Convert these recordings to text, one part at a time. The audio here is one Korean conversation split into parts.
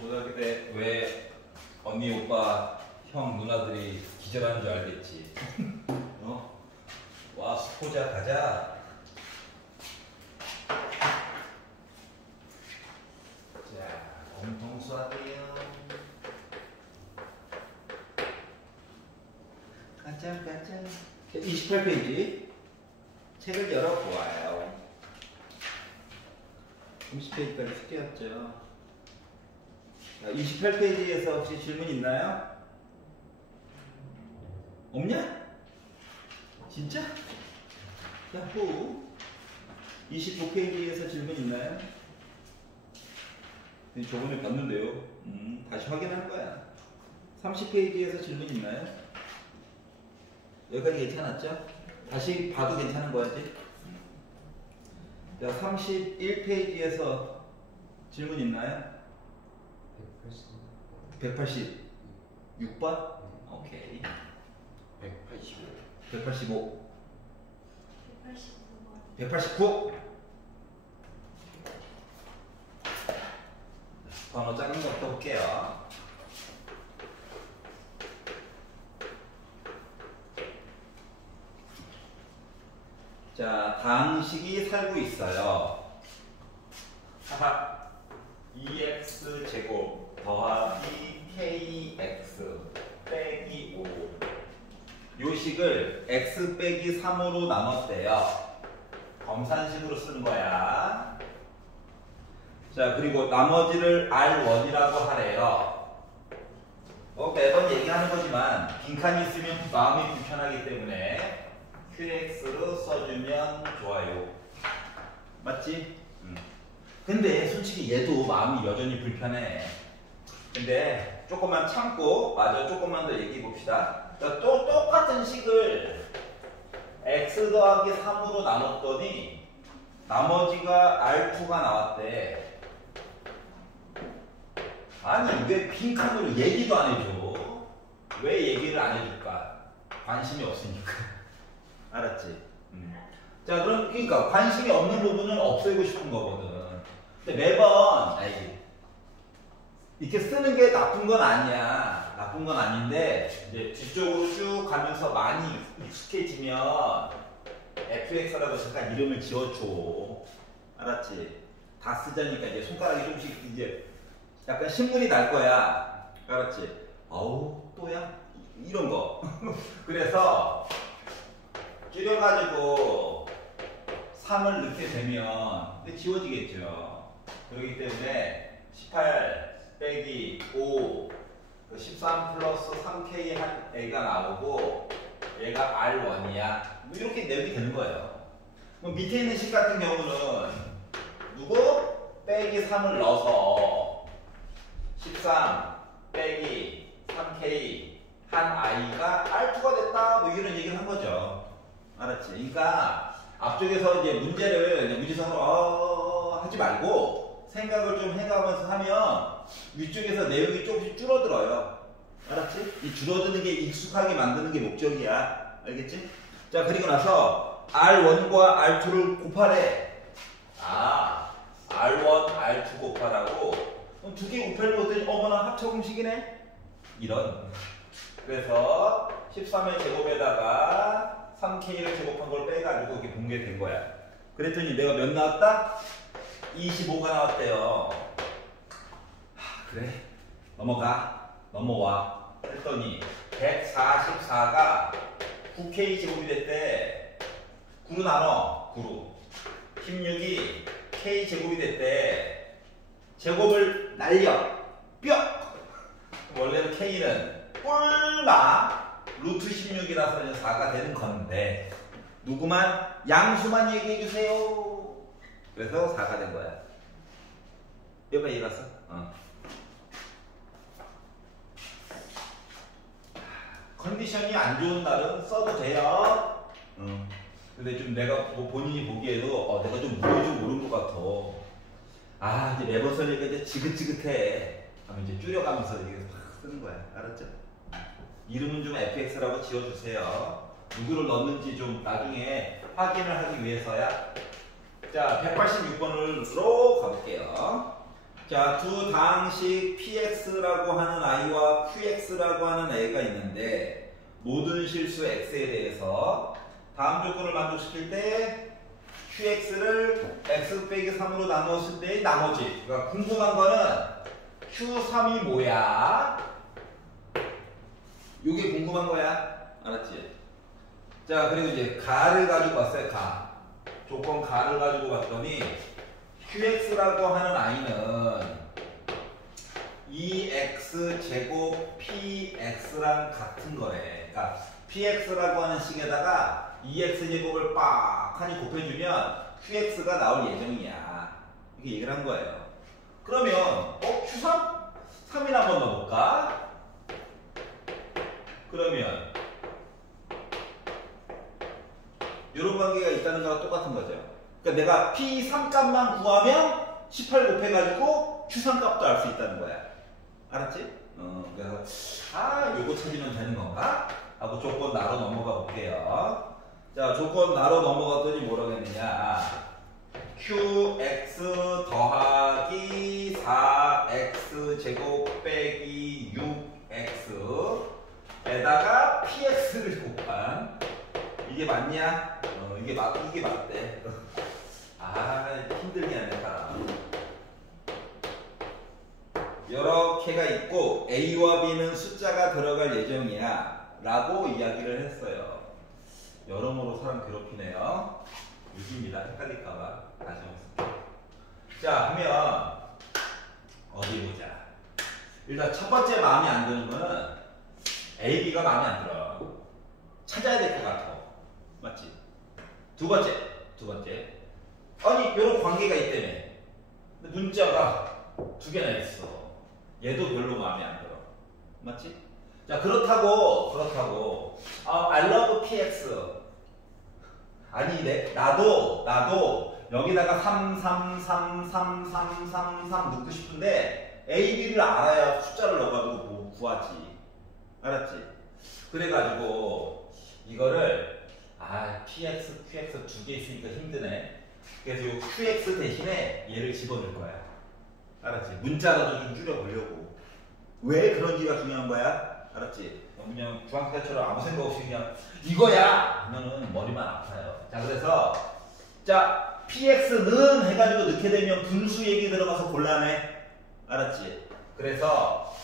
고등학교 때 왜 언니, 오빠, 형, 누나들이 기절하는 줄 알겠지. 어? 와, 수포자 가자. 자, 공통수학이에요. 가자, 가자. 28페이지. 책을 열어보아요. 30페이지까지 숙제였죠. 28페이지에서 혹시 질문 있나요? 없냐? 진짜? 야호! 29페이지에서 질문 있나요? 저번에 봤는데요. 다시 확인하는 거야. 30페이지에서 질문 있나요? 여기까지 괜찮았죠? 다시 봐도 괜찮은 거지? 자, 31페이지에서 질문 있나요? 186번? 오케이. 185. 189. 번호 작은 것부터 볼게요. 자, 당식이 살고 있어요. 하하. 2x 제곱 더하기 kx 빼기 5. 요 식을 x 빼기 3으로 나눴대요. 검산식으로 쓰는 거야. 자, 그리고 나머지를 R1이라고 하래요. 매번 얘기하는 거지만 빈칸이 있으면 마음이 불편하기 때문에 QX로 써주면 좋아요. 맞지? 근데 솔직히 얘도 마음이 여전히 불편해. 근데 조금만 참고, 맞아, 조금만 더 얘기해 봅시다. 또 똑같은 식을 x 더하기 3으로 나눴더니 나머지가 R2가 나왔대. 아니, 왜 빈칸으로 얘기도 안 해줘? 왜 얘기를 안 해줄까? 관심이 없으니까. 알았지? 자, 그러니까 관심이 없는 부분은 없애고 싶은 거거든. 근데 매번 이렇게 쓰는 게 나쁜 건 아니야. 나쁜 건 아닌데 이제 뒤쪽으로 쭉 가면서 많이 익숙해지면 fx라고 잠깐 이름을 지어줘. 알았지? 다 쓰자니까 이제 손가락이 조금씩 이제 약간 신문이 날 거야. 알았지? 아우 또야? 이런 거. 그래서 줄여가지고 3을 넣게 되면 지워지겠죠. 그렇기 때문에 18 빼기 5 13 플러스 3k 한 애가 나오고 얘가 R1이야. 이렇게 내용이 되는 거예요. 밑에 있는 식 같은 경우는 누구? 빼기 3을 넣어서 13 빼기 3k 한 아이가 R2가 됐다. 뭐 이런 얘기를 한 거죠. 알았지? 그러니까 앞쪽에서 이제 문제를 무지성으로 하지 말고 생각을 좀 해가면서 하면 위쪽에서 내용이 조금씩 줄어들어요. 알았지? 이 줄어드는 게 익숙하게 만드는 게 목적이야. 알겠지? 자, 그리고 나서 R1과 R2를 곱하래. 아, R1, R2 곱하라고? 그럼 두 개 곱해놓더니 어머나 합쳐 공식이네? 이런. 그래서 13의 제곱에다가 3K를 제곱한 걸 빼가지고 이렇게 공개된 거야. 그랬더니 내가 몇 나왔다? 25가 나왔대요. 그래. 넘어와. 했더니 144가 9K 제곱이 됐대. 9로 나눠. 9로. 16이 K 제곱이 됐대. 제곱을 날려. 뿅! 원래는 K는 꿀마 루트 16이라서 4가 되는 건데 누구만? 양수만 얘기해 주세요. 그래서 4가 된 거야. 여기까지 이해갔어? 컨디션이 안 좋은 날은 써도 돼요. 근데 좀 내가 본인이 보기에도 내가 좀 물이 좀 오른 것 같아. 이제 매번 쓰니까 이제 지긋지긋해. 하면 이제 줄여가면서 이게 팍 쓰는 거야. 알았죠? 이름은 좀 fx라고 지어주세요. 누구를 넣는지 좀 나중에 확인을 하기 위해서야. 자, 186번으로 가볼게요. 자, 두 다항식 px라고 하는 i와 qx라고 하는 a가 있는데 모든 실수 x에 대해서 다음 조건을 만족시킬 때 qx를 x 빼기 3으로 나누었을 때의 나머지. 그러니까 궁금한 거는 q3이 뭐야? 이게 궁금한 거야. 알았지? 자, 그리고 이제 가를 가지고 왔어요. 가. 조건 가를 가지고 봤더니 qx라고 하는 i는 2x 제곱 px랑 같은 거래. 그러니까 px라고 하는 식에다가 2x 제곱을 빡하니 곱해주면 qx가 나올 예정이야. 이렇게 얘기를 한 거예요. 그러면 q3? 3이나 한번 넣어볼까? 그러면 이런 관계가 있다는 거랑 똑같은 거죠. 그러니까 내가 P3 값만 구하면 18 곱해가지고 Q3 값도 알 수 있다는 거야. 알았지? 그래서 요거 찾으면 되는 건가? 하고 조건 나로 넘어가 볼게요. 자, 조건 나로 넘어갔더니 뭐라고 했느냐? QX 더하기 4X 제곱 빼기 6X 에다가 PX를 곱한 이게 맞냐? 이게 맞대. 힘들게 하네, 사람. 여러 개가 있고 A와 B는 숫자가 들어갈 예정이야 라고 이야기를 했어요. 여러모로 사람 괴롭히네요. 6입니다. 헷갈릴까봐 다시 한번 쓸게요. 자, 그러면 어디 보자. 일단 첫 번째 마음에 안 드는 거는 A, B가 마음에 안 들어. 찾아야 될 것 같아. 맞지? 두 번째. 아니, 이런 관계가 있다며. 근데 문자가 두 개나 있어. 얘도 별로 마음에 안 들어. 맞지? 자, 그렇다고, I love PX. 아니, 나도 여기다가 3, 3, 3, 3, 3, 3, 3 넣고 싶은데, A, B를 알아야 숫자를 넣어가지고 뭐 구하지. 알았지? 그래가지고, 이거를, PX, QX 두 개 있으니까 힘드네. 그래서 이 QX 대신에 얘를 집어넣을 거야. 알았지? 문자라도 좀 줄여보려고. 왜 그런지가 중요한 거야. 알았지? 그냥 중학생 때처럼 아무 생각 없이 그냥 이거야! 하면은 머리만 아파요. 자, 그래서 PX는 해가지고 넣게 되면 분수 얘기 들어가서 곤란해. 알았지? 그래서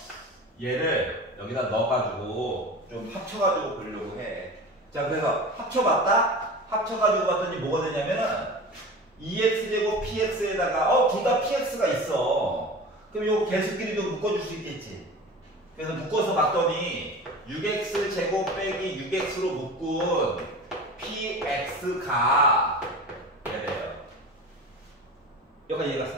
얘를 여기다 넣어가지고 좀 합쳐가지고 보려고 해. 자, 그래서 합쳐가지고 봤더니 뭐가 되냐면은 2x제곱 px에다가 둘 다 px가 있어. 그럼 요 개수끼리도 묶어줄 수 있겠지. 그래서 묶어서 봤더니 6x제곱 빼기 6x로 묶은 px가 이래요. 여기까지 이해갔어?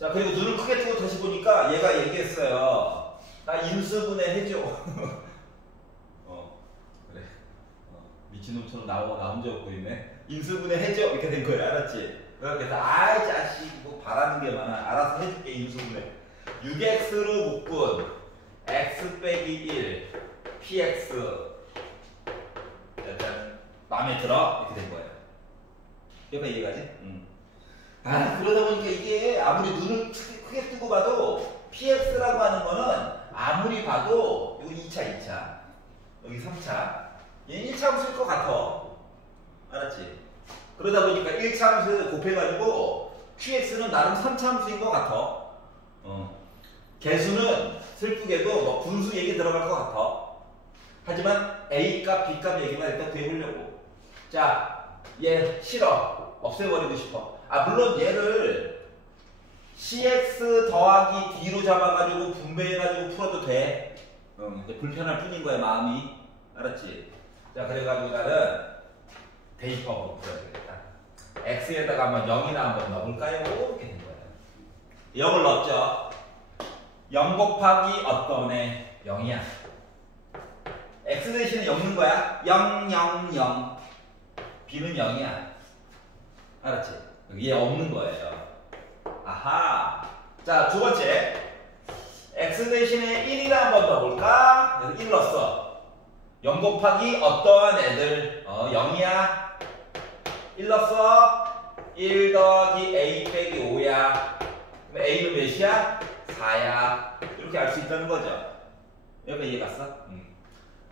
자, 그리고 눈을 크게 뜨고 다시 보니까 얘가 얘기했어요. 나 인수분해 해줘. 그래. 미친놈처럼 나 혼자 웃고 있네. 인수분해 해줘. 이렇게 된 거야. 알았지? 그래서 자식 뭐 바라는 게 많아. 알아서 해줄게. 인수분해. 6x로 묶은 x 빼기 1 px 일단 마음에 들어? 이렇게 된 거예요. 여기까지 이해가지? 그러다 보니까 이게 아무리 눈을 크게 뜨고 봐도 PX라고 하는 거는 아무리 봐도 여기 2차, 여기 3차, 얘는 1차 함수일 것 같아. 알았지? 그러다 보니까 1차 함수를 곱해가지고 QX는 나름 3차 함수인 것 같아. 개수는 슬프게도 뭐 분수 얘기 들어갈 것 같아. 하지만 A값, B값 얘기만 일단 구해보려고. 자, 얘 싫어. 없애버리고 싶어. 물론 얘를 CX 더하기 D로 잡아가지고 분배해가지고 풀어도 돼. 불편할 뿐인 거야, 마음이. 알았지? 자, 그래가지고 나는 대입법으로 풀어야 되겠다. X에다가 한번 0이나 한번 넣어볼까요? 이렇게 된 거야. 0을 넣었죠. 0 곱하기 어떤 애? 0이야. X 대신에 0 넣는 거야. 0, 0, 0. B는 0이야. 알았지? 얘 없는 거예요. 아하. 자, 두 번째. X 대신에 1이나 한번 넣어볼까? 그래서 1 넣었어. 0 곱하기 어떠한 애들? 0이야. 1 넣었어. 1 더하기 A 빼기 5야. 그럼 A 몇이야? 4야. 이렇게 알 수 있다는 거죠. 여기 이해 갔어?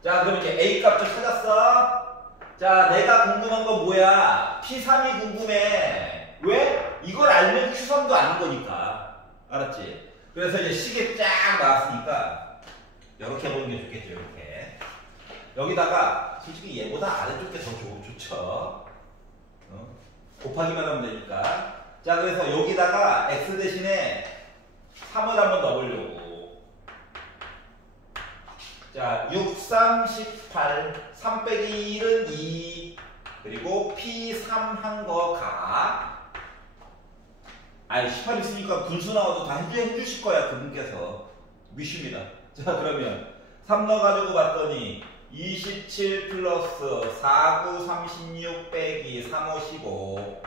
자, 그럼 이제 A 값을 찾았어. 자, 내가 궁금한 건 뭐야? P3이 궁금해. 왜? 이걸 알면 Q3도 아는 거니까. 알았지? 그래서 이제 식이 쫙 나왔으니까 이렇게 보는 게 좋겠죠. 이렇게. 여기다가 솔직히 얘보다 아래쪽 게 더 좋죠. 곱하기만 하면 되니까. 자, 그래서 여기다가 x 대신에 3을 한번 넣어보려고. 자, 6, 3, 18, 3 빼기 1은 2, 그리고 P3 한 거 가. 아니, 18 있으니까 분수 나와도 다 해주실 거야, 그분께서. 미슈입니다. 자, 그러면 3 넣어가지고 봤더니 27 플러스 4, 9, 36 빼기 3, 5, 15.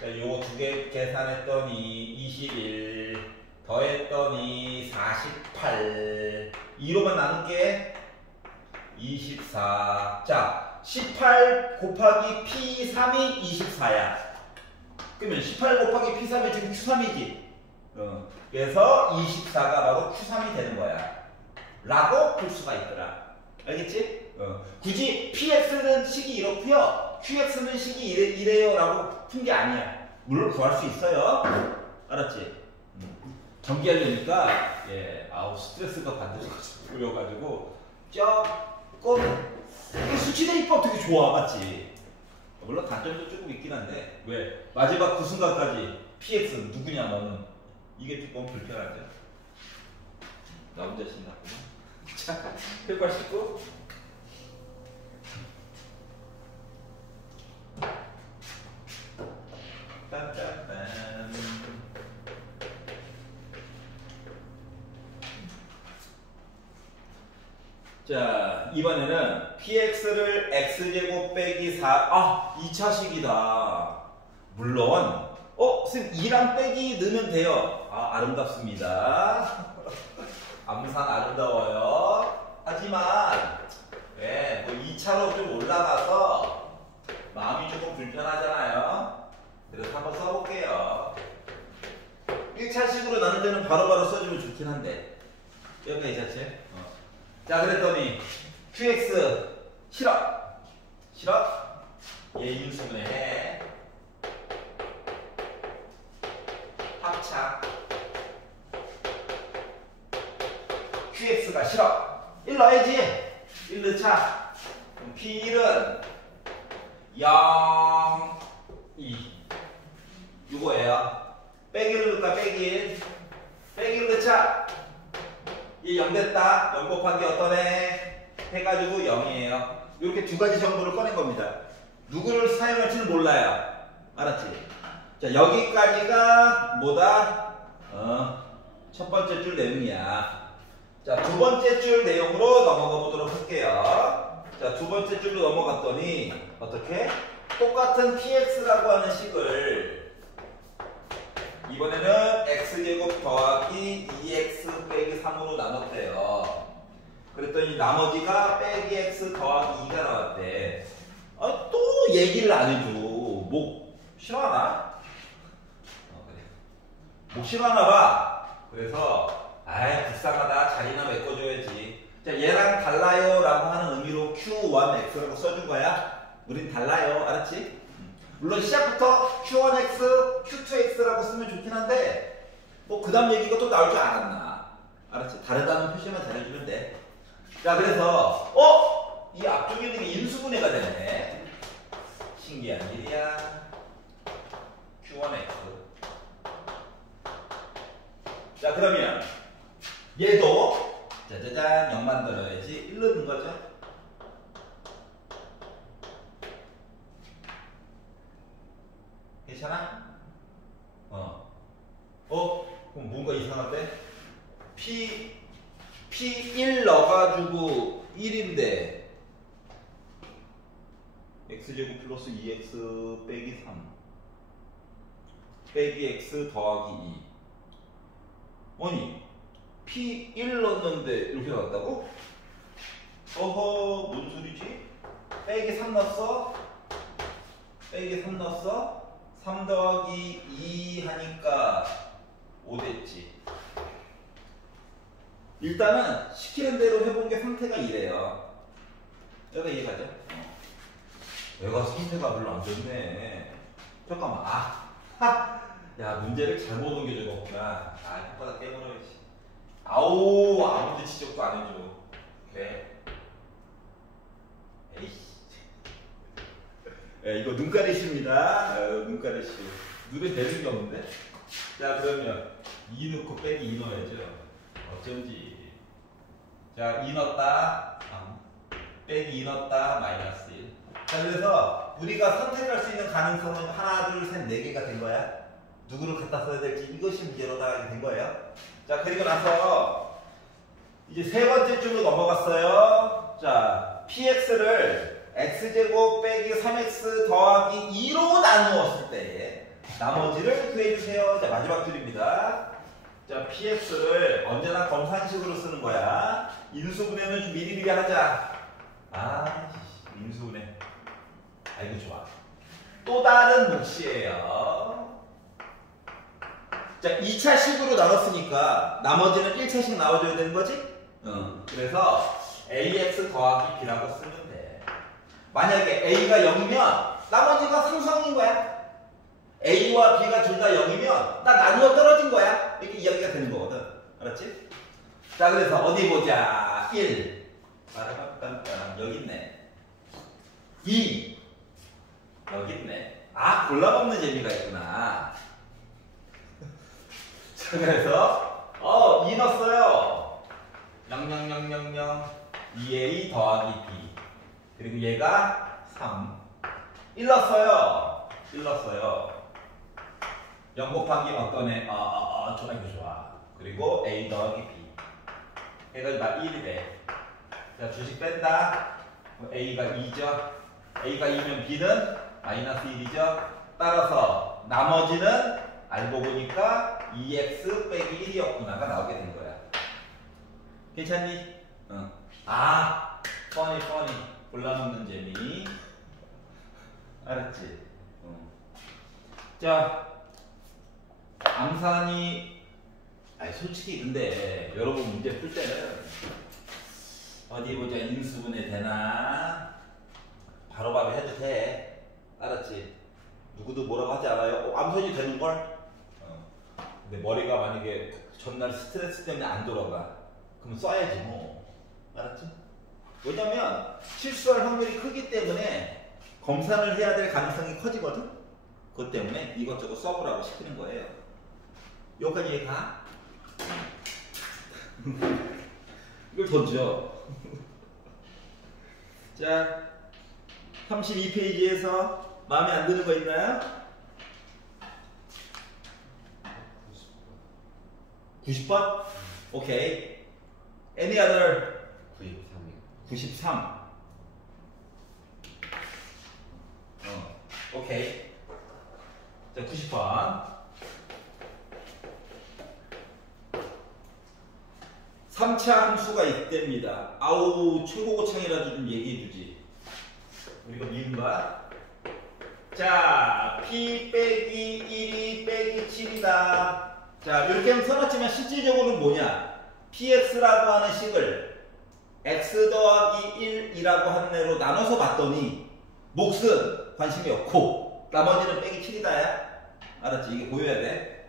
요거 두 개 계산했더니 21 더했더니 48 2로만 나눌게 24. 자, 18 곱하기 P3이 24야. 그러면 18 곱하기 P3이 지금 Q3이지. 그래서 24가 바로 Q3이 되는 거야. 라고 볼 수가 있더라. 알겠지? 굳이 PX는 식이 이렇고요. QX는 식이 이래요 라고 푼 게 아니야. 물론 구할 수 있어요. 알았지? 전기하려니까 아우 스트레스가 받으셔가지고 조금 수치대 입법 되게 좋아. 맞지? 물론 단점도 조금 있긴 한데 왜? 마지막 그 순간까지 PX 누구냐 너는 이게 조금 불편하죠. 나 혼자 신났구나. 자, 페이퍼 씻고 딴딴딴. 자, 이번에는 px를 x제곱 빼기 4. 2차식이다. 물론 선생님 2랑 빼기 넣으면 돼요. 아름답습니다. 암산 아름다워요. 하지만 뭐 2차로 좀 올라가서 마음이 조금 불편하잖아요. 그래서 한번 써볼게요. 1차식으로 나눈 데는 바로바로 써주면 좋긴 한데 여기가 이 자체. 자, 그랬더니 QX 싫어. 얘 인수분해 해. 합차. QX가 싫어. 1 넣어야지. 1 넣자. 그럼 P1은 0, 2. 이거예요. 빼기를 넣을까? 빼기 1 넣자. 얘 0 됐다. 0 곱하기 어떤 애? 해가지고 0이에요. 이렇게 두 가지 정보를 꺼낸 겁니다. 누구를 사용할지는 몰라요. 알았지? 자, 여기까지가 뭐다? 첫 번째 줄 내용이야. 자, 두 번째 줄 내용으로 넘어가 보도록 할게요. 자, 두 번째 줄로 넘어갔더니 어떻게? 똑같은 px라고 하는 식을 이번에는 x제곱 더하기 2x 빼기 3으로 나눴대요. 그랬더니 나머지가 빼기 x 더하기 2가 나왔대. 또 얘기를 안 해줘. 목 싫어하나? 그래. 목 싫어하나 봐. 그래서 불쌍하다. 자리나 메꿔줘야지. 자, 얘랑 달라요 라고 하는 의미로 q1x라고 써준 거야. 우린 달라요. 알았지? 물론 시작부터 Q1X, Q2X라고 쓰면 좋긴 한데 뭐 그 다음 얘기가 또 나올 줄 알았나. 알았지? 다르다는 표시만 잘해주면 돼. 자, 그래서 이 앞쪽에 있는 게 인수분해가 되네. 신기한 일이야. Q1X. 자, 그러면 얘도 짜자잔 0 만들어야지. 1 넣는 거죠. 괜찮아? 그럼 뭔가 이상한데? P1 넣어가지고 1인데 x제곱 플러스 2x 빼기 3 빼기 x 더하기 2. 아니 P1 넣었는데 이렇게 나왔다고? 뭔 소리지? 빼기 3 넣었어? 빼기 3 넣었어? 3 더하기 2 하니까 5 됐지. 일단은 시키는 대로 해본 게 상태가 이래요. 여기다 이해가죠? 얘가 상태가 별로 안 좋네. 잠깐만. 야, 문제를 잘못 옮겨 적었구나. 혓바닥 깨물어야지. 아우, 아무도 지적도 안 해줘. 그래. 에이씨. 야, 이거 눈가리씨입니다. 눈가리씨. 눈에 대는 게 없는데? 자, 그러면 2 넣고 빼기 2 넣어야죠. 어쩐지. 자, 2 넣었다. 빼기 2 넣었다. 마이너스 1. 자, 그래서 우리가 선택할 수 있는 가능성은 하나, 둘, 셋, 4개가 된 거야. 누구를 갖다 써야 될지 이것이 문제로 나가게 된 거예요. 자, 그리고 나서 이제 세 번째 줄로 넘어갔어요. 자, px를 x제곱 빼기 3x 더하기 2로 나누었을 때 나머지를 구해주세요. 자, 마지막 줄입니다. 자, px를 언제나 검산식으로 쓰는 거야. 인수분해는 좀 미리미리 하자. 인수분해. 아이고, 좋아. 또 다른 몫이에요. 자, 2차식으로 나눴으니까 나머지는 1차식 나와줘야 되는 거지? 그래서 ax 더하기 b라고 쓰면 돼. 만약에 a가 0이면 나머지가 상수항인 거야. a와 b가 둘 다 0이면 나 나누어 떨어진 거야. 이렇게 이야기가 되는 거거든. 알았지? 자, 그래서 어디 보자. 1. 여기 있네. 2. 여기 있네. 골라먹는 재미가 있구나. 자, 그래서 2 넣었어요. 00000 2a 더하기 b. 그리고 얘가 3. 1 넣었어요. 1 넣었어요. 0 곱하기 어떤 애? 좋아, 이거 좋아. 그리고 a 더하기 b. 해가지고 1이래. 자, 주식 뺀다. a가 2죠. a가 2면 b는 마이너스 1이죠. 따라서 나머지는 알고 보니까 2x 빼기 1이었구나가 나오게 된 거야. 괜찮니? funny. 골라먹는 재미. 알았지? 자, 암산이 솔직히 근데 여러분 문제 풀 때는 어디 보자. 인수분해 되나? 바로바로 해도 돼. 알았지? 누구도 뭐라고 하지 않아요. 암산이 되는걸? 근데 머리가 만약에 전날 스트레스 때문에 안 돌아가. 그럼 써야지 뭐. 알았지? 왜냐면 실수할 확률이 크기 때문에 검사를 해야 될 가능성이 커지거든? 그것 때문에 이것저것 써보라고 시키는 거예요. 여기까지 이해 가? 이걸 던져. 자, 32페이지에서 마음에 안 드는 거 있나요? 90번? 오케이. Any other? 93. 오케이. 자, 90번. 3차 함수가 있답니다. 최고고창이라도 좀 얘기해주지. 우리가 미운가? 자, p 빼기 1이 빼기 7이다. 자, 이렇게 하면 써놨지만 실질적으로는 뭐냐? px라고 하는 식을 x 더하기 1이라고 하는 애로 나눠서 봤더니 몫은 관심이 없고 나머지는 빼기 7이다야. 알았지? 이게 보여야 돼.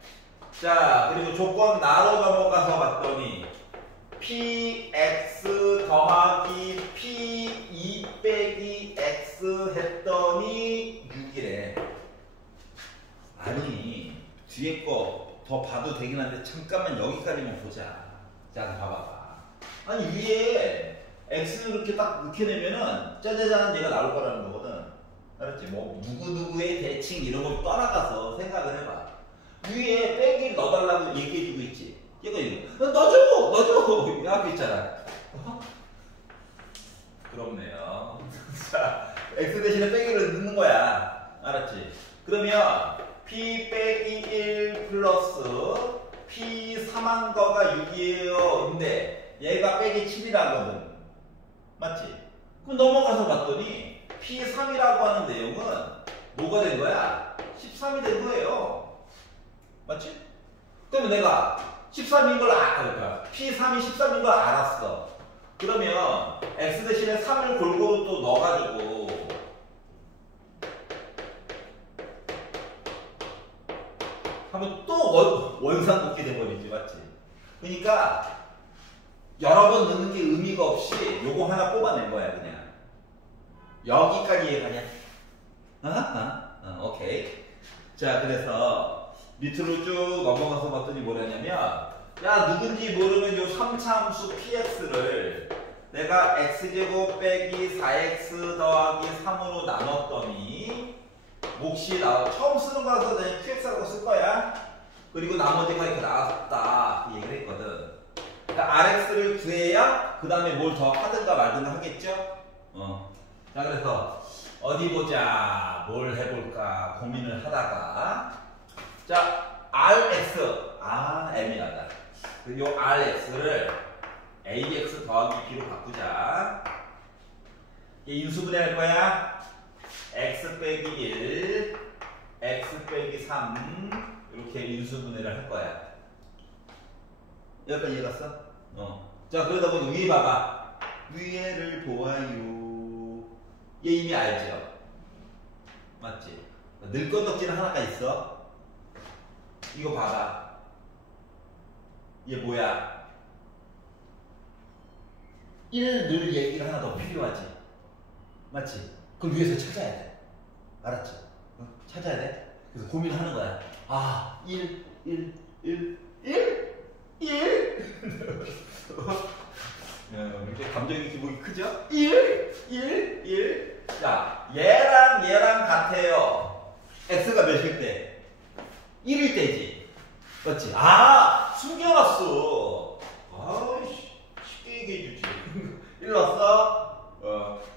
자, 그리고 조건 나로 넘어가서 봤더니 px 더하기 p2 빼기 x 했더니 6이래. 아니, 뒤에 거 더 봐도 되긴 한데 잠깐만 여기까지만 보자. 자, 봐봐봐. 아니, 위에 x는 이렇게 딱 넣게 되면은 짜자잔 얘가 나올 거라는 거거든. 알았지? 뭐 누구누구의 대칭 이런 걸 떠나가서 생각을 해봐. 위에 빼기를 넣어달라고 얘기해주고 있지. 얘가 이거 넣어줘 하고 있잖아. 부럽네요. 자, x 대신에 빼기를 넣는 거야. 알았지? 그러면 p 빼기 1 플러스 p 3한 거가 6이에요. 근데 얘가 빼기 7이라거든. 맞지? 그럼 넘어가서 봤더니 p 3이라고 하는 내용은 뭐가 된 거야? 13이 된 거예요. 맞지? 그러면 내가 13인 걸 그러니까 P3이 13인 걸 알았어. 그러면 X 대신에 3을 골고루 또 넣어가지고 하면 또 원상 곱게 돼버리지, 맞지? 그러니까 여러 번 넣는 게 의미가 없이 요거 하나 뽑아낸 거야, 그냥. 여기까지 이해가냐? 오케이. 자, 그래서 밑으로 쭉 넘어가서 봤더니 뭐라냐면, 야, 누군지 모르는 요 3차함수 px를 내가 x제곱 빼기 4x 더하기 3으로 나눴더니 몫이 나와. 처음 쓰는 거라서 그냥 qx라고 쓸 거야. 그리고 나머지가 이렇게 나왔다. 그 얘기를 했거든. 그러니까 rx를 구해야 그 다음에 뭘 더 하든가 말든가 하겠죠? 자, 그래서 어디 보자. 뭘 해볼까 고민을 하다가, 자, rx. 애매하다. 요 rx를 ax 더하기 b로 바꾸자. 이 인수분해할 거야. x 빼기 1, x 빼기 3 이렇게 인수분해를 할 거야. 여기까지 이해갔어? 자, 그러다 보니 위에 봐봐. 위에를 보아요. 얘 이미 알죠? 맞지? 늘 건덕지는 하나가 있어. 이거 봐봐. 얘 뭐야? 1늘 얘기가 하나 더 필요하지. 맞지? 그럼 위에서 찾아야 돼. 알았지? 찾아야 돼. 그래서 고민하는 거야. 1. 이렇게 감정의 기복이 크죠? 1. 자, 얘랑 같아요. x가 몇일 때? 1일 때지. 맞지? 숨겨놨어. 쉽게 얘기해주지. 1 넣었어?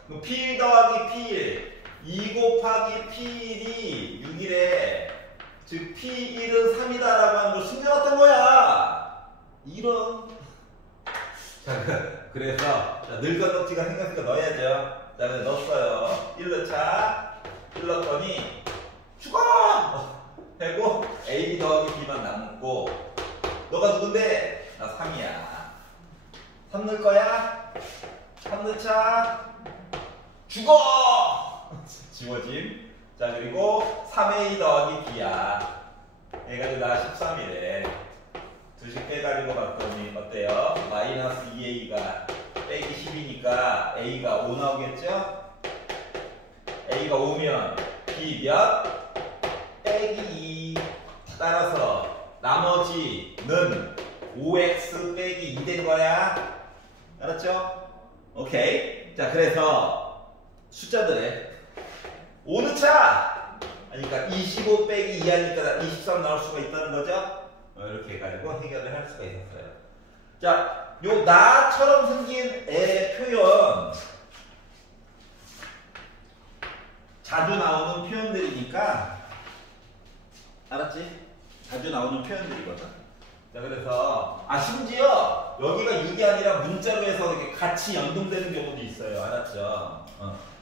그럼 P1 더하기 P1 2 곱하기 P1이 6이래. 즉 P1은 3이다 라고 하는 걸 숨겨놨던 거야. 이런. 자, 그래서 늙은덕지가 생겼으니까 넣어야죠. 자, 그래서 넣었어요. 1 넣자. 1 넣었더니 죽어! 되고 A 더하기 B만 남고. 너가 누군데? 나 3이야. 3 넣을 거야? 3 넣자. 죽어! 지워짐. 자, 그리고 3A 더하기 B야. 해가지고 나 13이래. 두식 빼가지고 봤더니 어때요? 마이너스 2A가 빼기 10이니까 A가 5 나오겠죠? A가 5면 B 몇? 빼기 2. 따라서 나머지는 5X 빼기 2 된 거야. 알았죠? 오케이. 자, 그래서 숫자들에 5 넣자! 그러니까 25 빼기 2 하니까 23 나올 수가 있다는 거죠? 이렇게 해가지고 해결을 할 수가 있었어요. 자, 요 나처럼 생긴 애 표현 자주 나오는 표현들이니까, 알았지? 자주 나오는 표현들이거든. 자, 그래서 심지어 여기가 6이 아니라 문자로 해서 이렇게 같이 연동되는 경우도 있어요. 알았죠?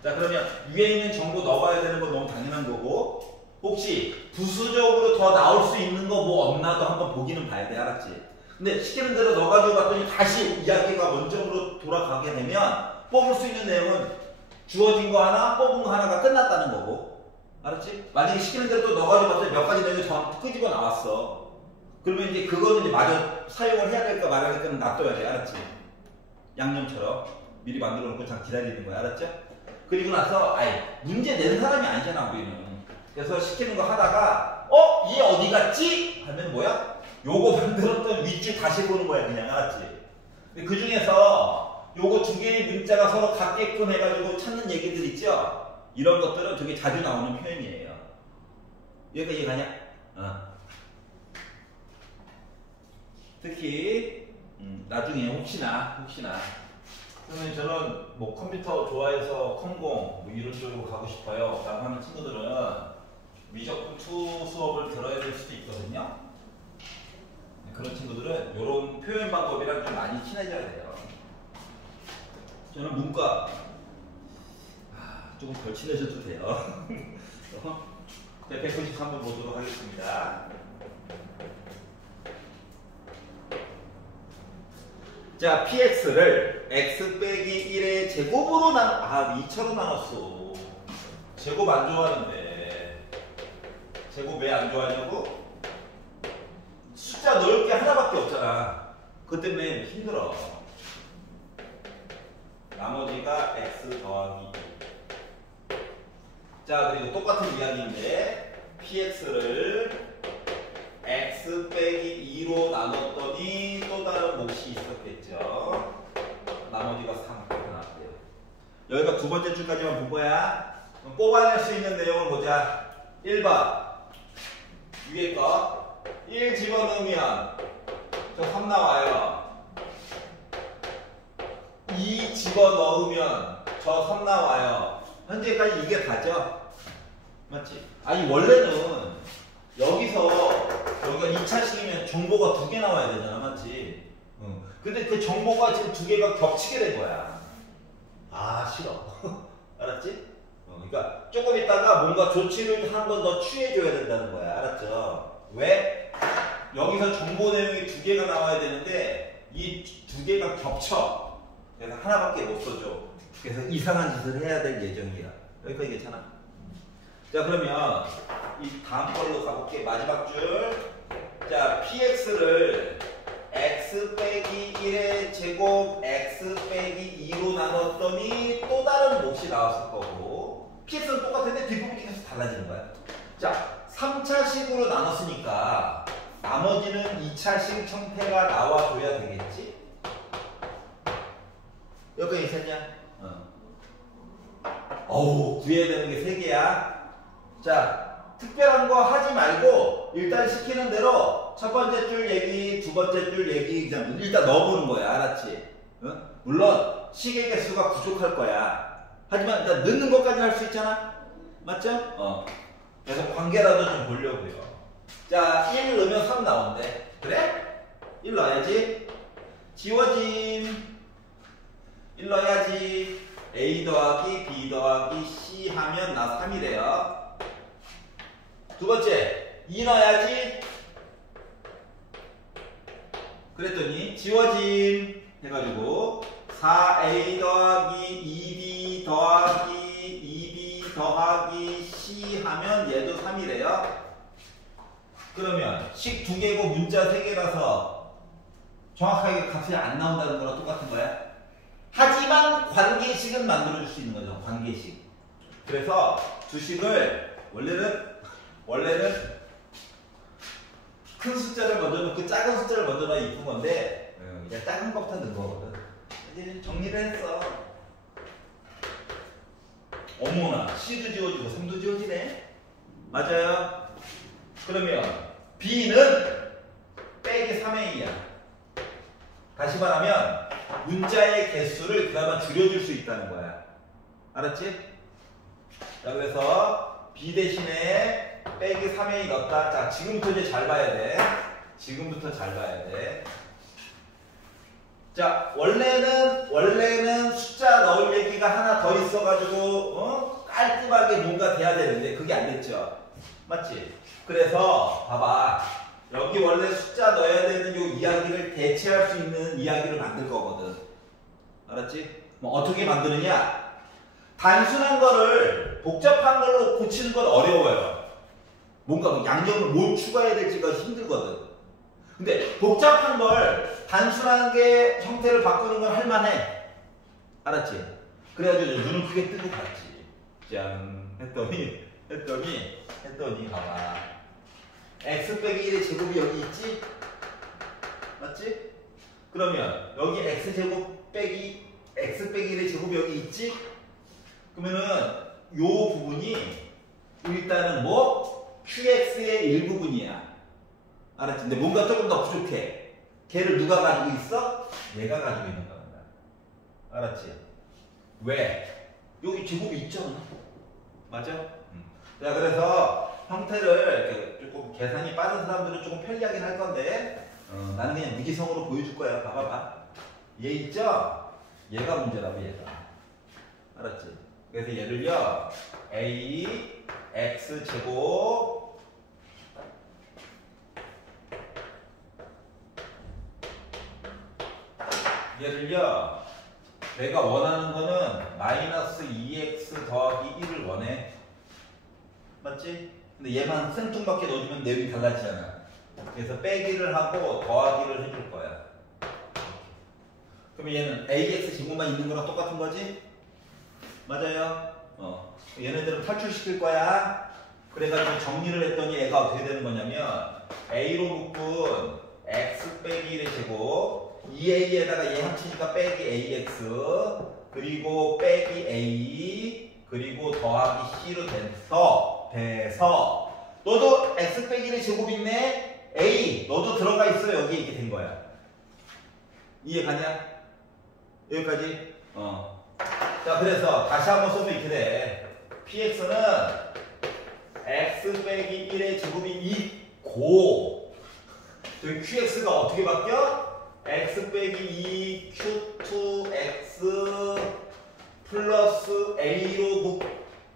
자, 그러면 위에 있는 정보 넣어봐야 되는 건 너무 당연한 거고, 혹시 부수적으로 더 나올 수 있는 거 뭐 없나도 한번 보기는 봐야 돼. 알았지? 근데 시키는 대로 넣어가지고 봤더니 다시 이야기가 원점으로 돌아가게 되면 뽑을 수 있는 내용은 주어진 거 하나, 뽑은 거 하나가 끝났다는 거고. 알았지? 만약에 시키는 대로 또 넣어가지고 봤더니 몇 가지 내용이 더 끄집어 나왔어. 그러면 이제 그거는 이제 마저 사용을 해야 될까 말아야 될까는 놔둬야 돼. 알았지? 양념처럼 미리 만들어 놓고 잠깐 기다리는 거야. 알았죠? 그리고 나서 문제 낸 사람이 아니잖아, 우리는. 그래서 시키는 거 하다가 얘 어디 갔지? 하면 뭐야? 요거 만들었던 윗줄 다시 보는 거야. 그냥. 알았지? 근데 그 중에서 요거 두 개의 문자가 서로 같게끔 해가지고 찾는 얘기들 있죠? 이런 것들은 되게 자주 나오는 표현이에요. 여기가 이해가냐? 특히 나중에 혹시나 그러면 저는 뭐 컴퓨터 좋아해서 컴공 뭐 이런 쪽으로 가고 싶어요 라고 하는 친구들은 미적분 2 수업을 들어야 될 수도 있거든요. 그런 친구들은 이런 표현 방법이랑 좀 많이 친해져야 돼요. 저는 문과 조금 덜 친해져도 돼요. 193번 보도록 하겠습니다. 자, px를 x 빼기 1의 제곱으로 2차로 나눴어. 제곱 안 좋아하는데. 제곱 왜 안 좋아하냐고? 숫자 넣을 게 하나밖에 없잖아. 그것 때문에 힘들어. 나머지가 x 더하기 2. 자, 그리고 똑같은 이야기인데 px를 x 빼기 2로 나눴더니 또 다른 몫이 있었겠죠. 나머지가 3 이렇게 나왔대요. 여기가 두 번째 줄까지만 본 거야. 그럼 뽑아낼 수 있는 내용을 보자. 1번 위에 거 1 집어넣으면 저 3 나와요. 2 집어넣으면 저 3 나와요. 현재까지 이게 다죠? 맞지? 아니 원래는 여기가 2차식이면 정보가 2개 나와야 되잖아. 맞지? 근데 그 정보가 지금 2개가 겹치게 된 거야. 아 싫어. 알았지? 그러니까 조금 있다가 뭔가 조치를 한 번 더 취해줘야 된다는 거야. 알았죠? 왜? 여기서 정보 내용이 2개가 나와야 되는데 이 2개가 겹쳐. 그래서 하나밖에 못 써줘. 그래서 이상한 짓을 해야 될 예정이야. 여기까지 괜찮아? 자, 그러면 이 다음 걸로 가볼게. 마지막 줄. 자, px를 x 빼기 1의 제곱 x 빼기 2로 나눴더니 또 다른 몫이 나왔을 거고, px는 똑같은데 뒷부분이 계속 달라지는 거야. 자, 3차식으로 나눴으니까 나머지는 2차식 형태가 나와줘야 되겠지? 여기까지 있었냐? 어우, 구해야 되는 게 3개야. 자, 특별한 거 하지 말고 일단 시키는 대로 첫 번째 줄 얘기, 두 번째 줄 얘기 그냥 일단 넣어보는 거야. 알았지? 응? 물론 시계 개수가 부족할 거야. 하지만 일단 넣는 것까지 할 수 있잖아. 맞죠? 그래서 관계라도 좀 보려고요. 자, 1 넣으면 3 나온대. 그래? 1 넣어야지. 지워짐. 1 넣어야지. A 더하기 B 더하기 C 하면 나 3이래요. 두 번째 2 넣어야지. 그랬더니 지워짐 해가지고 4A 더하기 2B 더하기 2B 더하기 C 하면 얘도 3이래요. 그러면 식 2개고 문자 3개라서 정확하게 값이 안 나온다는 거랑 똑같은 거야. 하지만 관계식은 만들어줄 수 있는 거죠. 관계식. 그래서 주식을 원래는 큰 숫자를 먼저 넣고 작은 숫자를 먼저 넣어야 이쁜 건데 그냥 작은 것부터 넣은 거거든. 이제 정리를 했어. 어머나 C도 지워지고 3도 지워지네. 맞아요. 그러면 B는 빼기 3A야. 다시 말하면 문자의 개수를 그나마 줄여줄 수 있다는 거야. 알았지? 자, 그래서 B 대신에 빼기 3A 넣었다. 자, 지금부터 이제 잘 봐야 돼. 지금부터 잘 봐야 돼. 자, 원래는 숫자 넣을 얘기가 하나 더 있어가지고, 깔끔하게 뭔가 돼야 되는데, 그게 안 됐죠? 맞지? 그래서, 봐봐. 여기 원래 숫자 넣어야 되는 요 이야기를 대체할 수 있는 이야기를 만들 거거든. 알았지? 뭐 어떻게 만드느냐? 단순한 거를 복잡한 걸로 고치는 건 어려워요. 뭔가 양념을 뭘 추가해야 될지가 힘들거든. 근데 복잡한 걸 단순하게 형태를 바꾸는 건 할만해. 알았지? 그래가지고 눈을 크게 뜨고 봤지. 짠 했더니 봐봐. x 빼기 1의 제곱이 여기 있지? 맞지? 그러면 여기 x 빼기 1의 제곱이 여기 있지? 그러면은 요 부분이 일단은 뭐? qx의 일부분이야. 알았지? 근데 뭔가 조금 더 부족해. 걔를 누가 가지고 있어? 얘가 가지고 있는 거야. 알았지? 왜? 여기 제곱이 있잖아. 맞아? 자, 그래서 형태를 조금 계산이 빠른 사람들은 조금 편리하긴 할 건데 나는 그냥 무기성으로 보여줄 거야. 봐봐봐. 얘 있죠? 얘가 문제라고 얘가. 알았지? 그래서 얘를요. A x 제곱 얘를요, 내가 원하는 거는 마이너스 2x 더하기 1을 원해. 맞지? 근데 얘만 생뚱맞게 넣어주면 내용이 달라지잖아. 그래서 빼기를 하고 더하기를 해줄 거야. 그러면 얘는 ax 제곱만 있는 거랑 똑같은 거지? 맞아요? 얘네들을 탈출시킬 거야. 그래가지고 정리를 했더니 애가 어떻게 되는 거냐면 a로 묶은 x 빼기 1의 제곱 2a에다가 얘 합치니까 빼기 ax 그리고 빼기 a 그리고 더하기 c로 돼서 너도 x 빼기 1의 제곱 있네? a 너도 들어가 있어. 여기 이렇게 된 거야. 이해 가냐? 여기까지? 자, 그래서 다시 한번 써도 이렇게 돼. px는 x 빼기 1의 제곱이 있고 저기 qx가 어떻게 바뀌어? x 빼기 2q2x 플러스 a로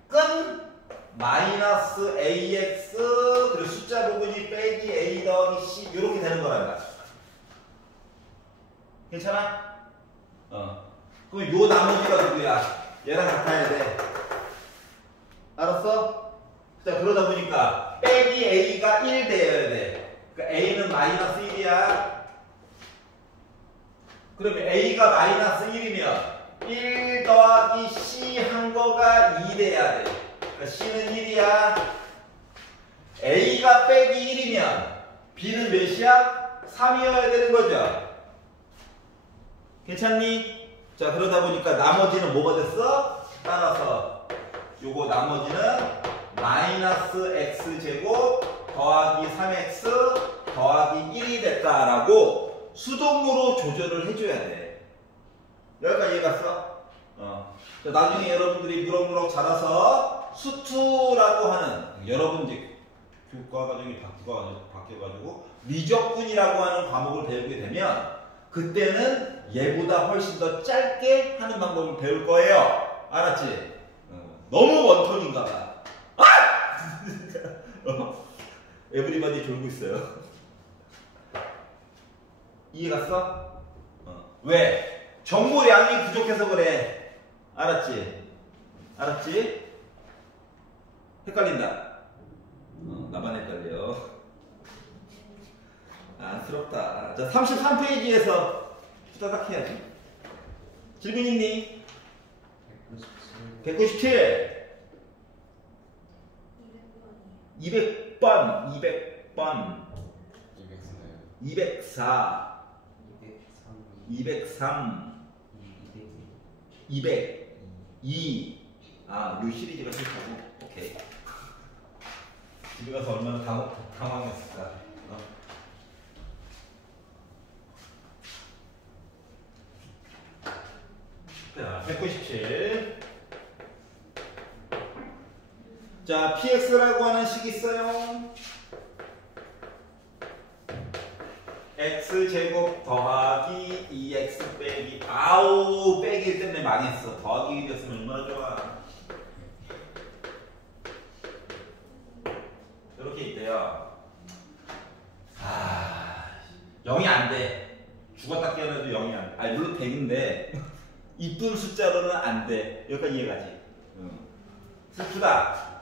묶은 마이너스 ax 그리고 숫자 부분이 빼기 a 더하기 c 이렇게 되는 거란다. 괜찮아? 그럼 요 나머지가 누구야? 얘랑 같아야 돼. 알았어? 자, 그러다 보니까 빼기 a가 1 되어야 돼. 그러니까 a는 마이너스 1이야. 그러면 a가 마이너스 1이면 1 더하기 c 한 거가 2 돼야 돼. 그러니까 c는 1이야. a가 빼기 1이면 b는 몇이야? 3이어야 되는 거죠. 괜찮니? 자, 그러다 보니까 나머지는 뭐가 됐어? 따라서 요거 나머지는 마이너스 x제곱 더하기 3x 더하기 1이 됐다라고 수동으로 조절을 해줘야 돼. 여기까지 이해갔어? 자, 나중에 여러분들이 무럭무럭 자라서 수투라고 하는 여러분 이제 교과 과정이 바뀌어가지고 미적분이라고 하는 과목을 배우게 되면 그때는 얘보다 훨씬 더 짧게 하는 방법을 배울 거예요. 알았지? 너무 원톤인가 봐. 아! 에브리바디 졸고 있어요. 이해 갔어? 왜? 정보량이 부족해서 그래. 알았지? 알았지? 헷갈린다. 나만 헷갈려. 안쓰럽다. 자, 33페이지에서 후다닥 해야지. 질문 있니? 197. 200번. 204. 203. 202. 아, 요 시리즈가 싫다고? 오케이. 집에 가서 얼마나 당황했을까? 자, 197. 자, px라고 하는 식이 있어요. x제곱 더하기 2x 빼기 아우 빼기 때문에 망했어. 더하기 1이었으면 얼마나 좋아. 이렇게 있대요. 0이 안 돼. 죽었다 깨어나도 0이 안 돼. 아니 물론 되는데 이쁜 숫자로는 안 돼. 여기까지 이해가지? 슬프다.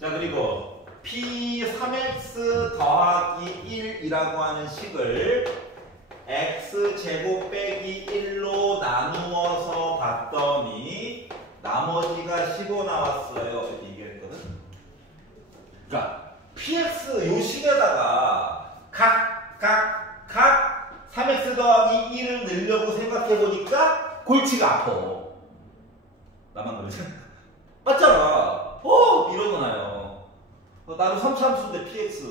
자, 그리고 p3x 더하기 1이라고 하는 식을 x제곱 빼기 1로 나누어서 봤더니 나머지가 15 나왔어요. 이렇게 얘기했거든. 그러니까 px 요 식에다가 각 3x 더하기 1을 넣으려고 생각해보니까 골치가 아파. 나만 그러지? 맞잖아. 이러잖아요. 나도 3차함수인데 px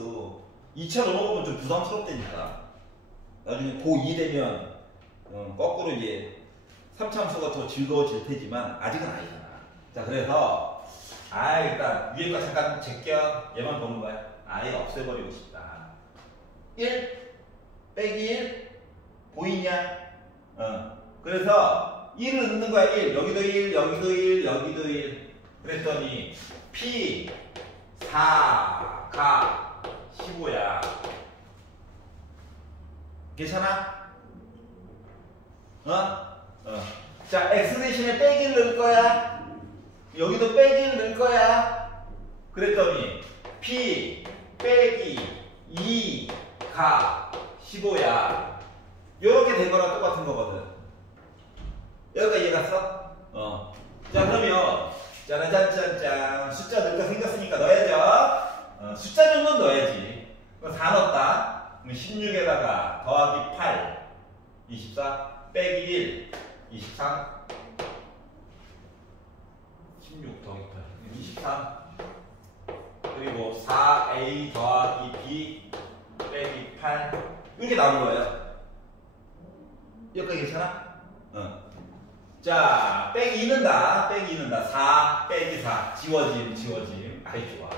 2차 넘어가면 좀 부담스럽다니까. 나중에 고2 되면 거꾸로 이제 3차함수가 더 즐거워질 테지만 아직은 아니잖아. 자, 그래서 일단 위에 거 잠깐 제껴. 얘만 보는 거야. 아예 없애버리고 싶다. 1 빼기 1 보이냐? 그래서 1을 넣는 거야. 1 여기도 1 여기도 1 여기도 1 그랬더니 p 4가 15야. 괜찮아? 자, x 대신에 빼기를 넣을 거야. 여기도 빼기를 넣을 거야. 그랬더니 p 빼기 2가 15야. 요렇게 된 거랑 똑같은 거거든. 여기가 이해갔어? 자, 그러면 짜라짠짠짠 숫자 넣을 거 생겼으니까 넣어야죠. 숫자 정도는 넣어야지. 그럼 4 넣었다. 그럼 16에다가 더하기 8 24 빼기 1 23 16 더하기 8 23 그리고 4a 더하기 b 빼기 8 이렇게 나온 거예요. 여기까지 괜찮아? 자, 빼기 2는다. 빼기 2는다. 4 빼기 4 지워짐. 아이 좋아.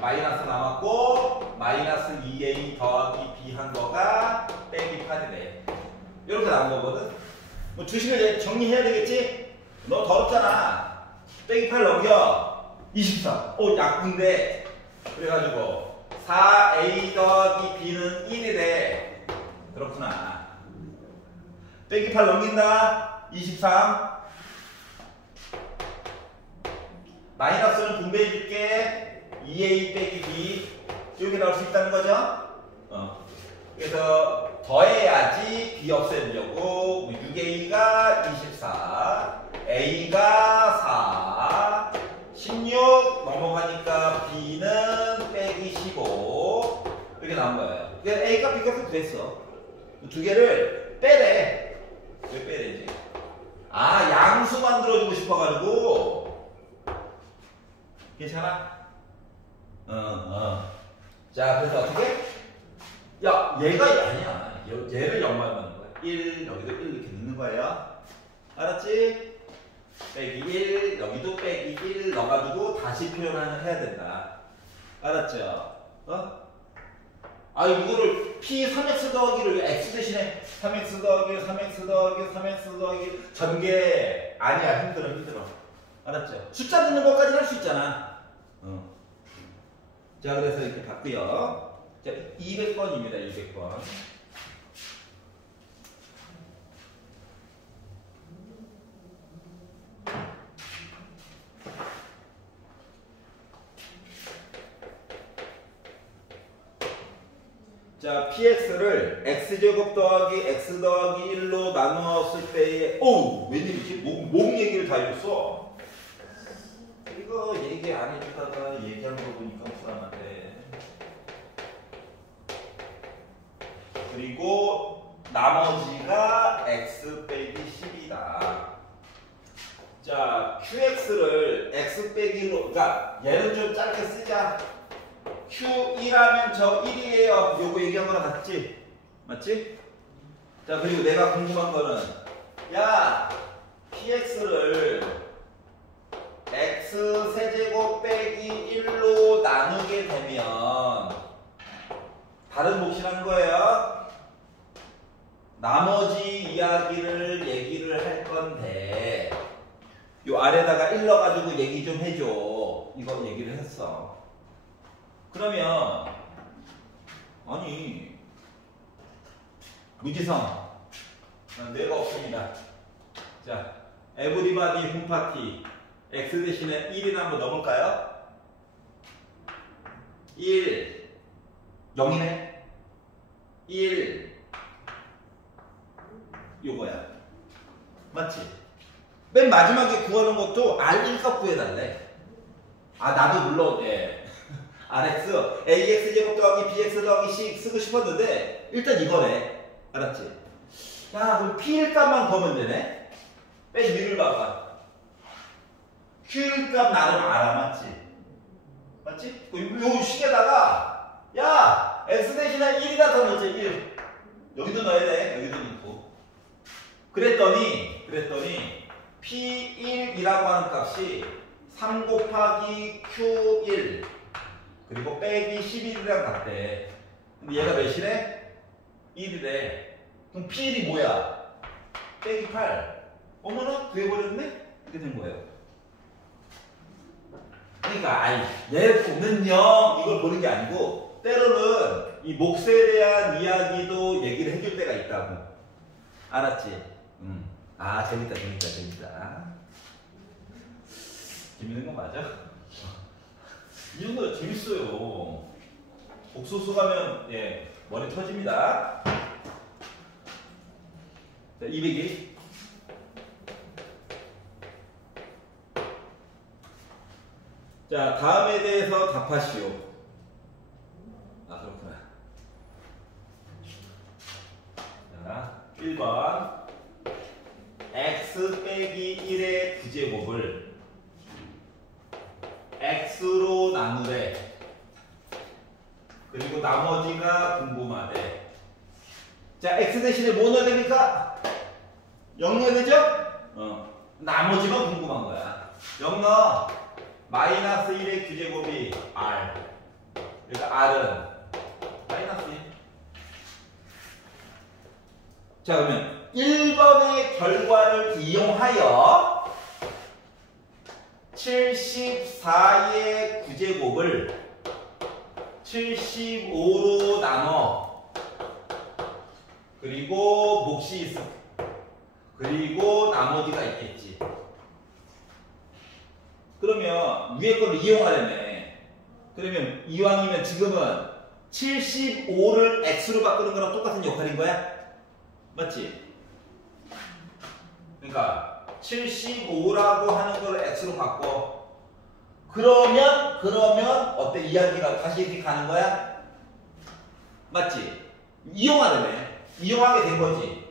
마이너스 남았고 마이너스 2a 더하기 b 한 거가 빼기 8이래. 이렇게 나온 거거든. 뭐 주식을 정리해야 되겠지? 너 더럽잖아. 빼기 8 넘겨. 24. 약분데. 그래가지고 4a 더하기 b는 1이래. 그렇구나. 빼기 8 넘긴다. 23. 마이너스는 분배해줄게. 2a 빼기 b. 이렇게 나올 수 있다는 거죠? 그래서 더해야지 b 없애려고 6a가 24, a가 4, 16 넘어가니까 b는 빼기 15 이렇게 나온 거예요. 그래서 a가 b가 됐어. 두 개를 빼래. 왜 빼래지? 양수 만들어주고 싶어가지고. 괜찮아? 자, 그래서 어떻게? 야, 얘가 아니야. 얘를 0만 넣는 거야. 1, 여기도 1 이렇게 넣는 거예요. 알았지? 빼기 1, 여기도 빼기 1 넣어가지고 다시 표현을 해야 된다. 알았죠? 이거를 p 3x 더하기를 x 대신에 3x 더하기 3x 더하기 3x 더하기 전개 아니야. 힘들어. 알았죠? 숫자 넣는 것까지는 할 수 있잖아. 자, 그래서 이렇게 봤고요. 자, 200번입니다. 200번. 자, px를 x제곱 더하기 x 더하기 1로 나누었을 때에 웬일이지? 목 얘기를 다 해줬어. 이거 얘기 안 해주다가 얘기한 거 보니까 불안한데. 그리고 나머지가 x 빼기 10이다. 자, qx를 x 빼기로, 그러니까 얘는 좀 짧게 쓰자. q1하면 저 1이에요. 요거 얘기한 거랑 같지? 맞지? 자, 그리고 내가 궁금한 거는 야, px를 x 세제곱 빼기 1로 나누게 되면 다른 몫이라는 거예요. 나머지 이야기를 얘기를 할 건데 요 아래다가 1 넣어가지고 얘기 좀 해줘. 이거 얘기를 했어. 그러면 아니 무지성 뇌가 없습니다. 자, 에브리바디 홈파티 x 대신에 1이나 한번 넣어볼까요? 1 0이네. 1 요거야. 맞지? 맨 마지막에 구하는 것도 R1값 구해달래. 나도 물론 RX, AX 제곱 더하기 BX 더하기 C 쓰고 싶었는데 일단 이거네. 알았지? 야, 그럼 P1 값만 구하면 되네? 빼 위를 봐봐. Q1 값 나름 알아. 맞지? 요 식에다가 야, X 대신에 1이다 더 넣지. 1 여기도 넣어야 돼. 여기도 넣고. 그랬더니 P1이라고 하는 값이 3 곱하기 Q1 그리고 빼기 11이랑 같대. 근데 얘가 몇이래? 1이래. 그럼 P1이 뭐야? 빼기 8. 어머나? 구해버렸네? 이렇게 된 거예요. 그러니까 얘는 0 이걸 보는 게 아니고 때로는 이 몫에 대한 이야기도 얘기를 해줄 때가 있다고. 알았지? 아, 재밌다. 재밌는 거 맞아? 이 정도 재밌어요. 옥수수 가면, 예, 머리 터집니다. 자, 200이. 자, 다음에 대해서 답하시오. 아, 그렇구나. 자, 1번. x 빼기 1의 부제곱을 x로 나누래. 그리고 나머지가 궁금하대. 자, x 대신에 뭐 넣어야 됩니까? 0 넣어야 되죠? 나머지만 궁금한 거야. 0 넣어. 마이너스 1의 규제곱이 r. 그러니까 r은 마이너스 1. 자, 그러면 1번의 결과를 이용하여 74의 구제곱을 75로 나눠. 그리고 몫이 있어. 그리고 나머지가 있겠지. 그러면 위에 거를 이용하려면, 그러면 이왕이면 지금은 75를 x로 바꾸는 거랑 똑같은 역할인 거야? 맞지? 그러니까 75라고 하는 걸 x로 바꿔. 그러면 어때? 이야기가 다시 이렇게 가는 거야? 맞지? 이용하려면 이용하게 된 거지.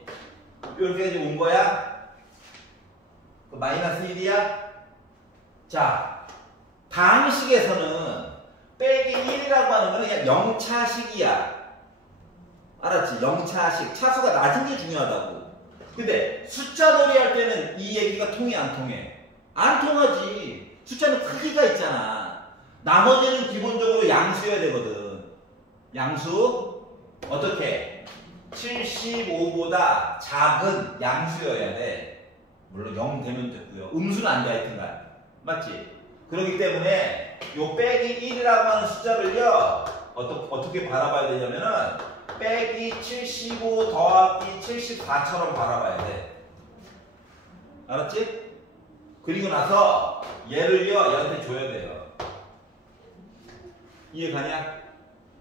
이렇게 온 거야? 마이너스 1이야? 자, 다음 식에서는 빼기 1이라고 하는 거는 그냥 0차식이야. 알았지? 0차식. 차수가 낮은 게 중요하다고. 근데 숫자 놀이 할 때는 이 얘기가 통해, 안 통해? 안 통하지. 숫자는 크기가 있잖아. 나머지는 기본적으로 양수여야 되거든. 양수? 어떻게? 75보다 작은 양수여야 돼. 물론 0 되면 됐고요. 음수는 안 돼, 하여튼간. 맞지? 그렇기 때문에 요 빼기 1이라고 하는 숫자를요, 어떻게 바라봐야 되냐면은 빼기 75 더하기 74처럼 바라봐야 돼. 알았지? 그리고 나서 얘를요, 얘한테 줘야 돼요. 이해가냐?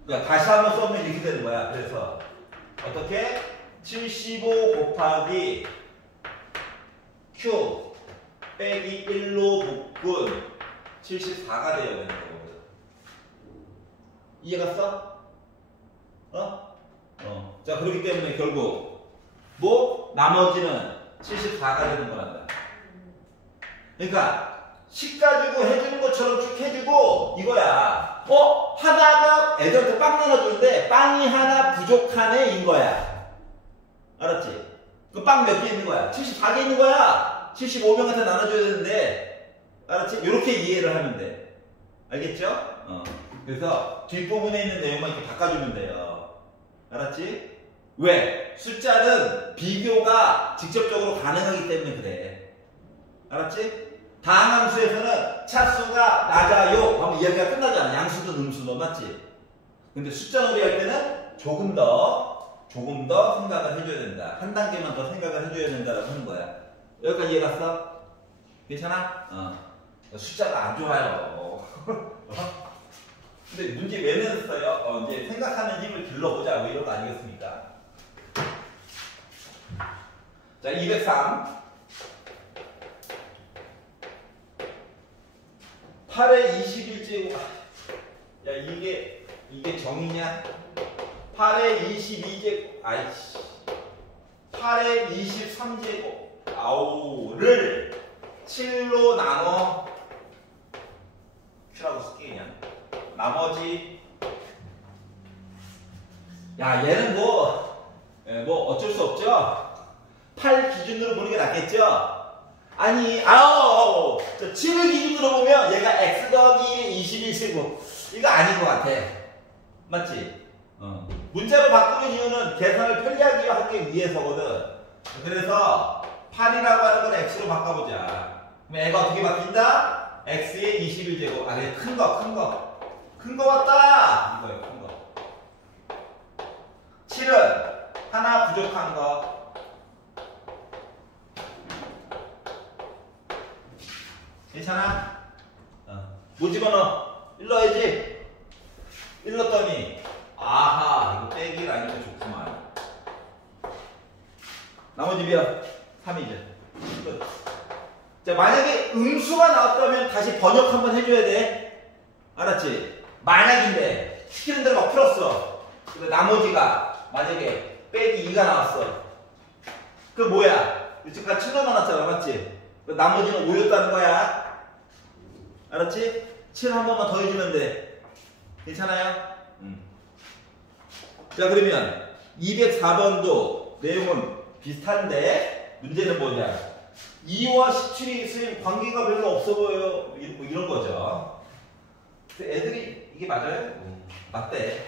그러니까 다시 한번 써면 이렇게 되는 거야. 그래서 어떻게? 75 곱하기 q 빼기 1로 묶은 74가 되어야 되는 거거든. 이해갔어? 자, 그렇기 때문에 결국 뭐? 나머지는 74가 되는 거란다. 그러니까 식 가지고 해주는 것처럼 쭉 해주고 이거야. 하다가 애들한테 빵 나눠주는데 빵이 하나 부족하네 인 거야. 알았지? 그 빵 몇 개 있는 거야? 74개 있는 거야. 75명한테 나눠줘야 되는데, 알았지? 이렇게 이해를 하면 돼. 알겠죠? 그래서 뒷부분에 있는 내용만 이렇게 바꿔주면 돼요. 알았지? 왜? 숫자는 비교가 직접적으로 가능하기 때문에 그래. 알았지? 다항함수에서는 차수가 낮아요 하면 이야기가 끝나잖아. 양수든 음수든. 맞지? 근데 숫자 놀이 할 때는 조금 더 생각을 해줘야 된다. 한 단계만 더 생각을 해줘야 된다라고 하는 거야. 여기까지 이해갔어? 괜찮아? 숫자가 안 좋아요. 근데 문제 왜 냈어요? 이제 생각하는 힘을 길러보자. 뭐 이런 거 아니겠습니까? 자, 203. 8의 21제곱. 야, 이게 정이냐? 8의 22제곱. 아이씨. 8의 23제곱. 아우를 7로 나눠. Q라고 쓸게 그냥. 나머지. 야, 얘는 뭐 어쩔 수 없죠? 8 기준으로 보는 게 낫겠죠? 아니, 7을 기준으로 보면 얘가 x 더하기 21제곱. 이거 아닌 것 같아. 맞지? 문자로 바꾸는 이유는 계산을 편리하게 하기 위해서거든. 그래서 8이라고 하는 건 x로 바꿔보자. 그럼 애가 어떻게 바뀐다? x의 21제곱. 아, 그래, 큰 거 왔다! 이거예요, 큰 거. 7은 하나 부족한 거. 괜찮아? 뭐 집어넣어? 1 넣어야지. 1 넣었더니 아하 이거 빼기라니까 좋구만. 나머지 몇? 3이죠. 끝. 자, 만약에 음수가 나왔다면 다시 번역 한번 해줘야 돼. 알았지? 만약인데 시키는 대로 막 풀었어. 근데 나머지가 만약에 빼기 2가 나왔어. 그 뭐야? 여기까지 7로 나왔잖아. 맞지? 나머지는 5였다는 거야. 알았지? 7 한 번만 더 해주면 돼. 괜찮아요? 자, 그러면 204번도 내용은 비슷한데 문제는 뭐냐? 2와 17이 선생님 관계가 별로 없어 보여요. 이런 거죠. 애들이 이게 맞아요? 맞대.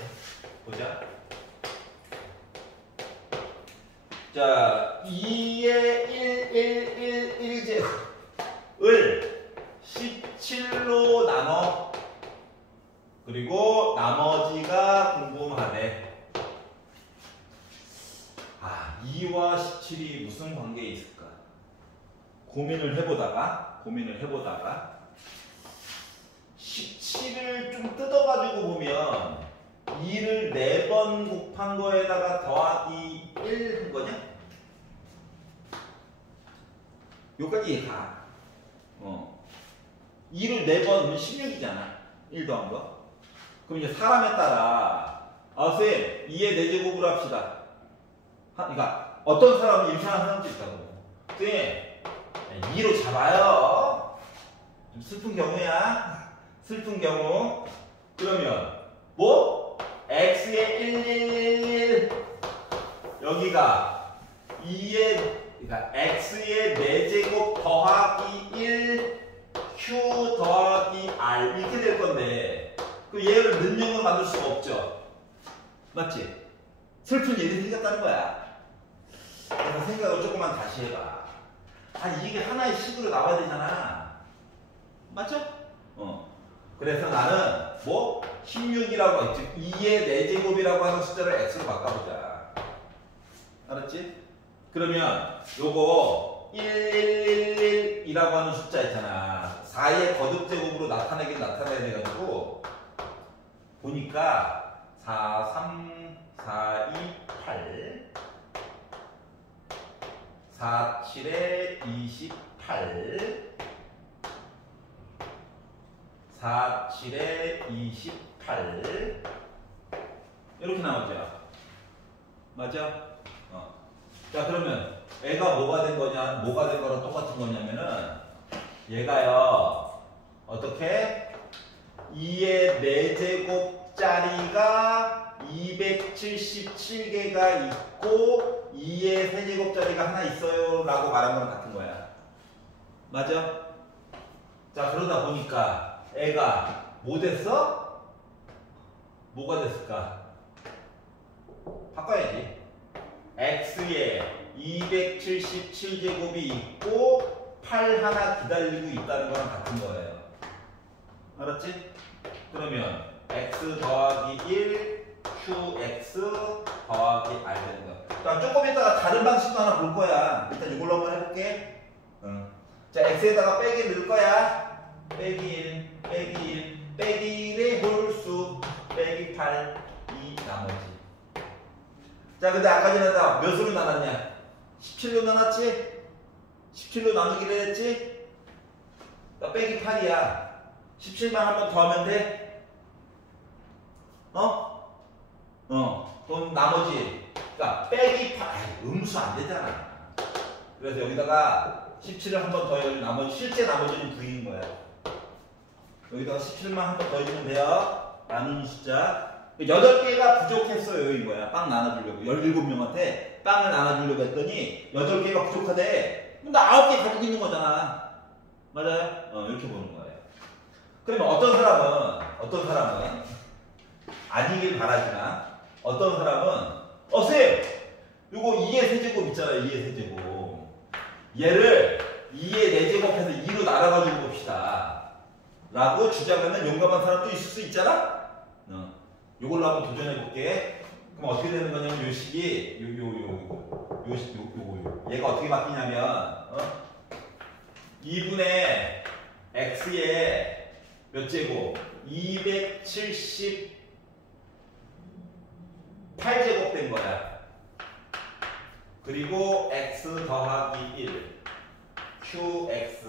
보자. 자, 2의 1제곱을 17로 나눠. 그리고 나머지가 궁금하대. 2와 17이 무슨 관계에 있을까? 고민을 해보다가 17을 좀 뜯어가지고 보면 2를 4번 곱한 거에다가 더하기 1 한 거냐? 여기까지 가. 2를 4번은 16이잖아. 1 더한 거. 그럼 이제 사람에 따라 선생님 2의 4제곱으로 합시다. 그러니까 어떤 사람은 이렇게 하는 사람도 있다고. 선생님 2로 잡아요. 좀 슬픈 경우야. 슬픈 경우. 그러면 뭐? x의 111 여기가 2의 그러니까 x의 4제곱 더하기 1 q 더하기 r 이렇게 될 건데 그 얘를 는형으로 만들 수가 없죠. 맞지? 슬픈 일이 생겼다는 거야. 그래서 생각을 조금만 다시 해봐. 이게 하나의 식으로 나와야 되잖아. 맞죠? 그래서 나는 뭐 16이라고 했지. 2의 4제곱이라고 하는 숫자를 x로 바꿔보자. 알았지? 그러면 요거 111이라고 하는 숫자 있잖아. 4의 거듭제곱으로 나타내긴 나타내야 돼가지고 보니까 4, 3, 4, 2, 8 4, 7에 28 4, 7에 28 이렇게 나오죠. 맞아? 자, 그러면 애가 뭐가 된 거냐, 뭐가 된 거랑 똑같은 거냐면은 얘가요 어떻게 2의 4제곱짜리가 277개가 있고 2의 세제곱짜리가 하나 있어요 라고 말한 거랑 같은 거야. 맞아? 자, 그러다 보니까 애가 뭐 됐어? 뭐가 됐을까? 바꿔야지. x에 277제곱이 있고 8 하나 기다리고 있다는 거랑 같은 거예요. 알았지? 그러면 x 더하기 1 qx 더하기 r 되는 거. 자, 조금 이따가 다른 방식도 하나 볼 거야. 일단 이걸로 한번 해볼게. 자, x에다가 빼기 넣을 거야. 빼기 1, 빼기 1, 빼기 1의 홀수, 빼기 8, 2 나머지. 자, 근데 아까 전에 나 몇으로 나눴냐? 17로 나눴지? 17로 나누기로 했지? 나 빼기 8이야. 17만 한 번 더 하면 돼? 그럼 나머지, 그러니까 빼기 8, 음수 안 되잖아. 그래서 여기다가 17을 한 번 더 해가지고 나머지, 실제 나머지는 9인 거야. 여기다가 17만 한 번 더 해주면 돼요. 나누는 숫자. 8개가 부족했어요, 이거야. 빵 나눠주려고. 17명한테 빵을 나눠주려고 했더니 8개가 부족하대. 그럼 나 9개 가지고 있는 거잖아. 맞아요? 이렇게 보는 거예요. 그러면 어떤 사람은 아니길 바라지만 어떤 사람은 쌤! 요거 2의 세제곱 있잖아요. 2의 세제곱. 얘를 2의 4제곱해서 2로 나눠가지고 봅시다. 라고 주장하는 용감한 사람도 있을 수 있잖아? 요걸로 한번 도전해볼게. 그럼 어떻게 되는 거냐면 요 식이 요거 얘가 어떻게 바뀌냐면 2분의 x의 몇 제곱? 278제곱 된 거야. 그리고 x 더하기 1 qx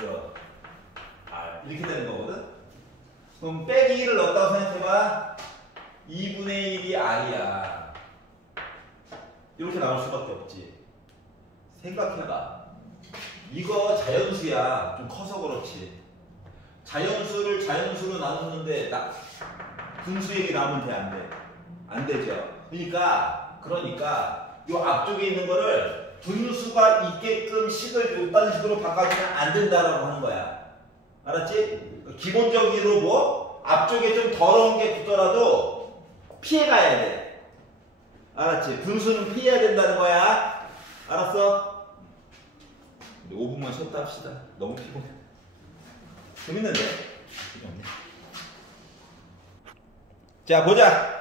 r 이렇게 되는 거거든. 그럼 빼기 1을 넣었다고 생각해봐. 2분의 1이 r이야. 이렇게 나올 수밖에 없지. 생각해봐. 이거 자연수야. 좀 커서 그렇지. 자연수를 자연수로 나누는데 분수액이 나오면 돼, 안 돼? 안 되죠. 그러니까 요 앞쪽에 있는 거를 분수가 있게끔 식을 이딴 식으로 바꿔주면 안 된다라고 하는 거야. 알았지? 기본적으로 뭐 앞쪽에 좀 더러운 게 붙더라도 피해가야 돼. 알았지? 분수는 피해야 된다는 거야. 알았어? 5분만 쉬었다 합시다. 너무 피곤해. 재밌는데? 자, 보자.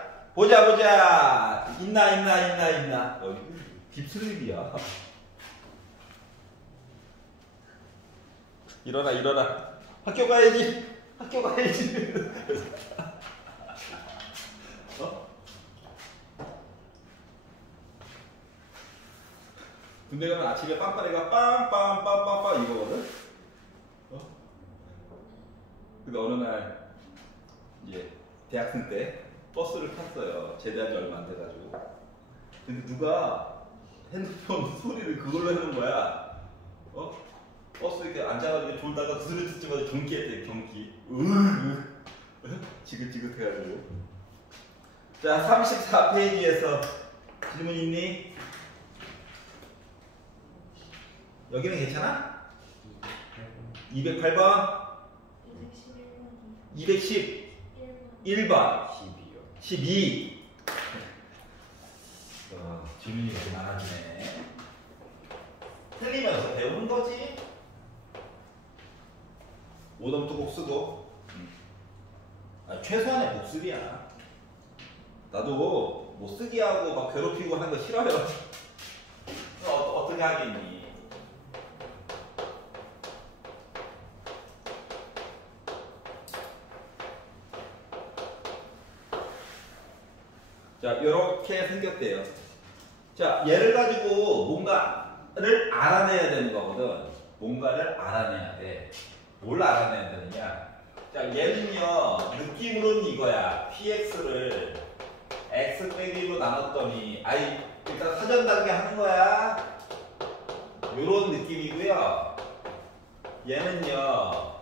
있나. 딥슬립이야. 일어나. 학교 가야지. 어? 군대 가면 아침에 빵빠레가 빵빵빵빵빵 이거거든? 근데 어느 날 이제 대학생 때 버스를 탔어요. 제대한 지 얼마 안 돼가지고. 근데 누가 핸드폰 소리를 그걸로 해놓은 거야. 버스 이렇게 앉아가지고 졸다가 그 소리 듣자마자 경기했대. 경기. 지긋지긋해가지고. 자, 34페이지에서 질문 있니? 여기는 괜찮아? 208번? 211번. 12. 질문이 이렇게 많아지네. 틀리면서 배우는 거지. 오답도 꼭 쓰고. 최소한의 복습이야. 나도 뭐 쓰기 하고 막 괴롭히고 하는 거 싫어요. 어떻게 하겠니? 자, 이렇게 생겼대요. 자, 얘를 가지고 뭔가를 알아내야 되는 거거든. 뭔가를 알아내야 돼. 뭘 알아내야 되느냐? 자, 얘는요, 느낌으로는 이거야. px를 x 빼기로 나눴더니, 일단 사전 단계 하는 거야. 요런 느낌이고요. 얘는요,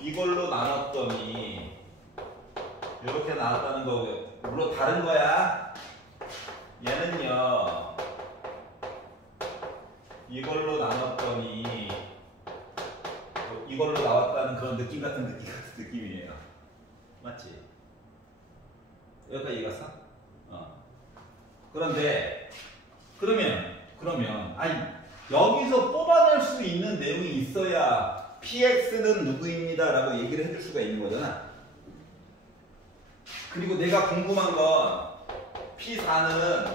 이걸로 나눴더니, 이렇게 나눴다는 거고요. 물론 다른 거야. 얘는요, 이걸로 나눴더니 이걸로 나왔다는 그런 느낌 같은 느낌이에요. 맞지? 여기까지 이해갔어? 그런데 그러면 여기서 뽑아낼 수 있는 내용이 있어야 px는 누구입니다 라고 얘기를 해줄 수가 있는 거잖아. 그리고 내가 궁금한 건 P4는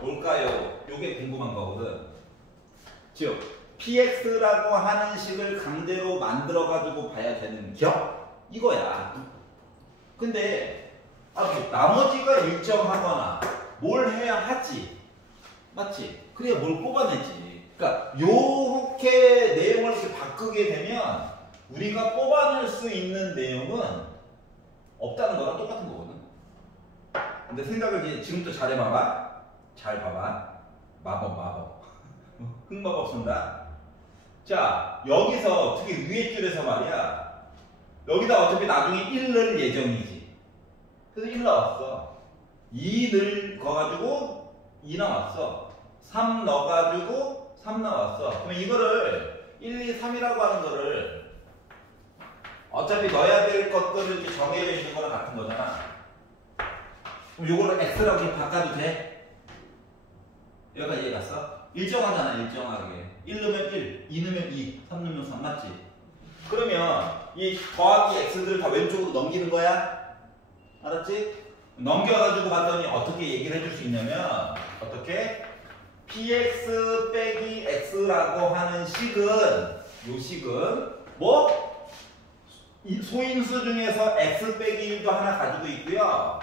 뭘까요? 요게 궁금한 거거든. 즉, PX라고 하는 식을 강제로 만들어가지고 봐야 되는 격? 이거야. 근데 나머지가 일정하거나 뭘 해야 하지. 맞지? 그래야 뭘 뽑아내지. 그러니까 요렇게 내용을 이렇게 바꾸게 되면 우리가 뽑아낼 수 있는 내용은 없다는 거랑 똑같은 거거든. 근데 생각을 이제 지금부터 잘해봐봐. 잘 봐봐. 마법. 흑마법 쓴다. 자, 여기서 특히 위에 줄에서 말이야. 여기다 어차피 나중에 1 넣을 예정이지. 그래서 1 나왔어. 2 넣어가지고 2 나왔어. 3 넣어가지고 3 나왔어. 그럼 이거를 1, 2, 3이라고 하는 거를 어차피 넣어야 될 것들을 이렇게 정해져 있는 거랑 같은 거잖아. 그럼 이거를 x라고 바꿔도 돼? 여기까지 이해 갔어? 일정하잖아, 일정하게. 1 넣으면 1, 2 넣으면 2, 3 넣으면 3 맞지? 그러면 이 더하기 x들을 다 왼쪽으로 넘기는 거야? 알았지? 넘겨가지고 봤더니 어떻게 얘기를 해줄 수 있냐면 어떻게? px 빼기 x라고 하는 식은 요 식은 뭐? 이 소인수 중에서 x 빼기 1도 하나 가지고 있고요.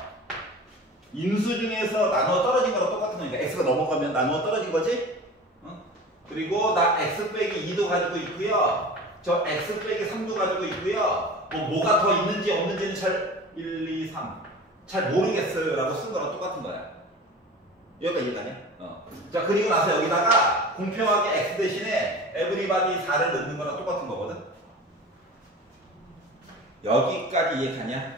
인수 중에서 나누어 떨어진 거랑 똑같은 거니까 x가 넘어가면 나누어 떨어진 거지? 그리고 나 x 빼기 2도 가지고 있고요. 저 x 빼기 3도 가지고 있고요. 뭐가 더 있는지 없는지는 잘 1, 2, 3 잘 모르겠어요 라고 쓴 거랑 똑같은 거야. 여기가 이해가냐? 자, 그리고 나서 여기다가 공평하게 x 대신에 everybody 4를 넣는 거랑 똑같은 거거든. 여기까지 이해가냐?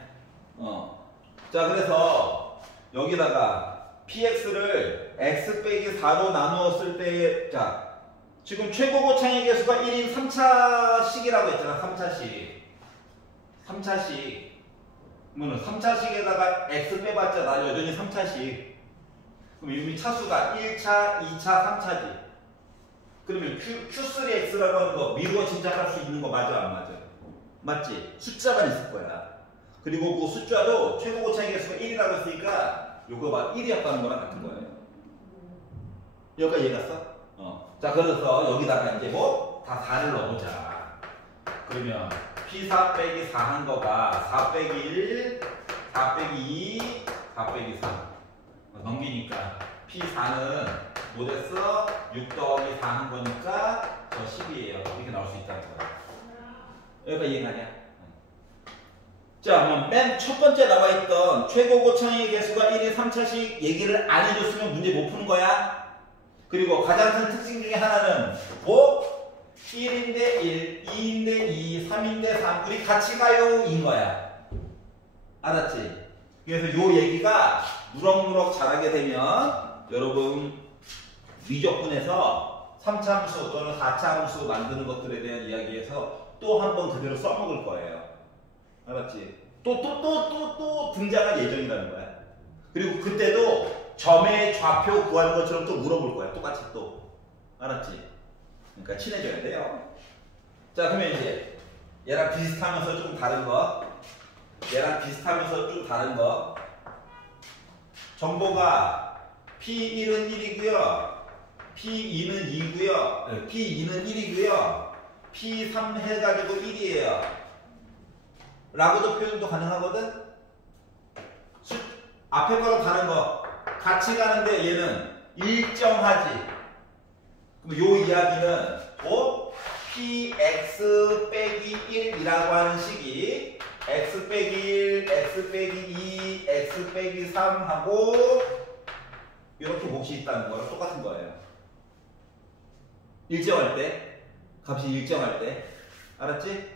자, 그래서 여기다가 px를 x 빼기 4로 나누었을 때, 자, 지금 최고 고창의 개수가 1인 3차식이라고 했잖아. 3차식. 그러면 3차식에다가 x 빼봤자 여전히 3차식. 그럼 이미 차수가 1차, 2차, 3차지. 그러면 Q3X라고 하는 거 미루어 짐작할 수 있는 거 맞아, 안 맞아? 맞지? 숫자만 있을 거야. 그리고 그 숫자도 최고 고창의 개수가 1이라고 했으니까 요거 봐, 1이었다는 거랑 같은 거예요. 여기까지 이해 갔어? 자, 그래서 여기다가 이제 다 4를 넣어보자. 그러면 P4 빼기 4 한 거가 4 빼기 1, 4 빼기 2, 4 빼기 3. 넘기니까 P4는 뭐 됐어? 6 더하기 4 한 거니까 저 10이에요. 이렇게 나올 수 있다는 거야. 여기가 이해가냐? 자, 그럼 맨 첫 번째 나와 있던 최고 고창의 개수가 1인 3차식 얘기를 안 해줬으면 문제 못 푸는 거야. 그리고 가장 큰 특징 중에 하나는 1인데 1, 2인데 2, 3인데 3 우리 같이 가요 인 거야. 알았지? 그래서 요 얘기가 무럭무럭 자라게 되면 여러분 미적분에서 3차함수 또는 4차함수 만드는 것들에 대한 이야기에서 또 한 번 그대로 써먹을 거예요. 알았지? 또 등장할 예정이라는 거야. 그리고 그때도 점의 좌표 구하는 것처럼 또 물어볼 거야. 똑같이 또. 알았지? 그러니까 친해져야 돼요. 자, 그러면 이제 얘랑 비슷하면서 좀 다른 거. 정보가 P1은 1이고요. P2는 2고요. P2는 1이고요. P3 해가지고 1이에요. 라고도 표현도 가능하거든? 앞에 거랑 다른 거. 같이 가는데 얘는 일정하지. 그럼 요 이야기는 px 빼기 1이라고 하는 식이 x 빼기 1, x 빼기 2, x 빼기 3 하고 이렇게 몫이 있다는 거랑 똑같은 거예요. 일정할 때, 값이 일정할 때, 알았지?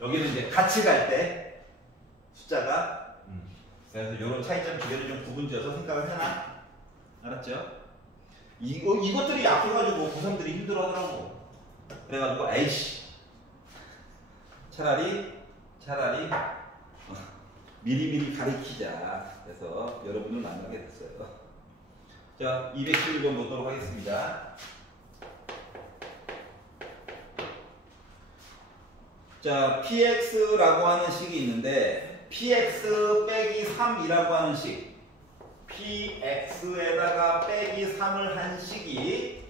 여기는 이제 같이 갈 때 숫자가 그래서 이런 차이점 두 개를 좀 구분지어서 생각을 해놔. 알았죠? 이것들이 약해가지고 고3들이 힘들어하더라고. 그래가지고 에이씨 차라리 미리미리 가르치자. 그래서 여러분을 만나게 됐어요. 자, 211번 보도록 하겠습니다. 자, px라고 하는 식이 있는데 px 빼기 3이라고 하는 식, px에다가 빼기 3을 한 식이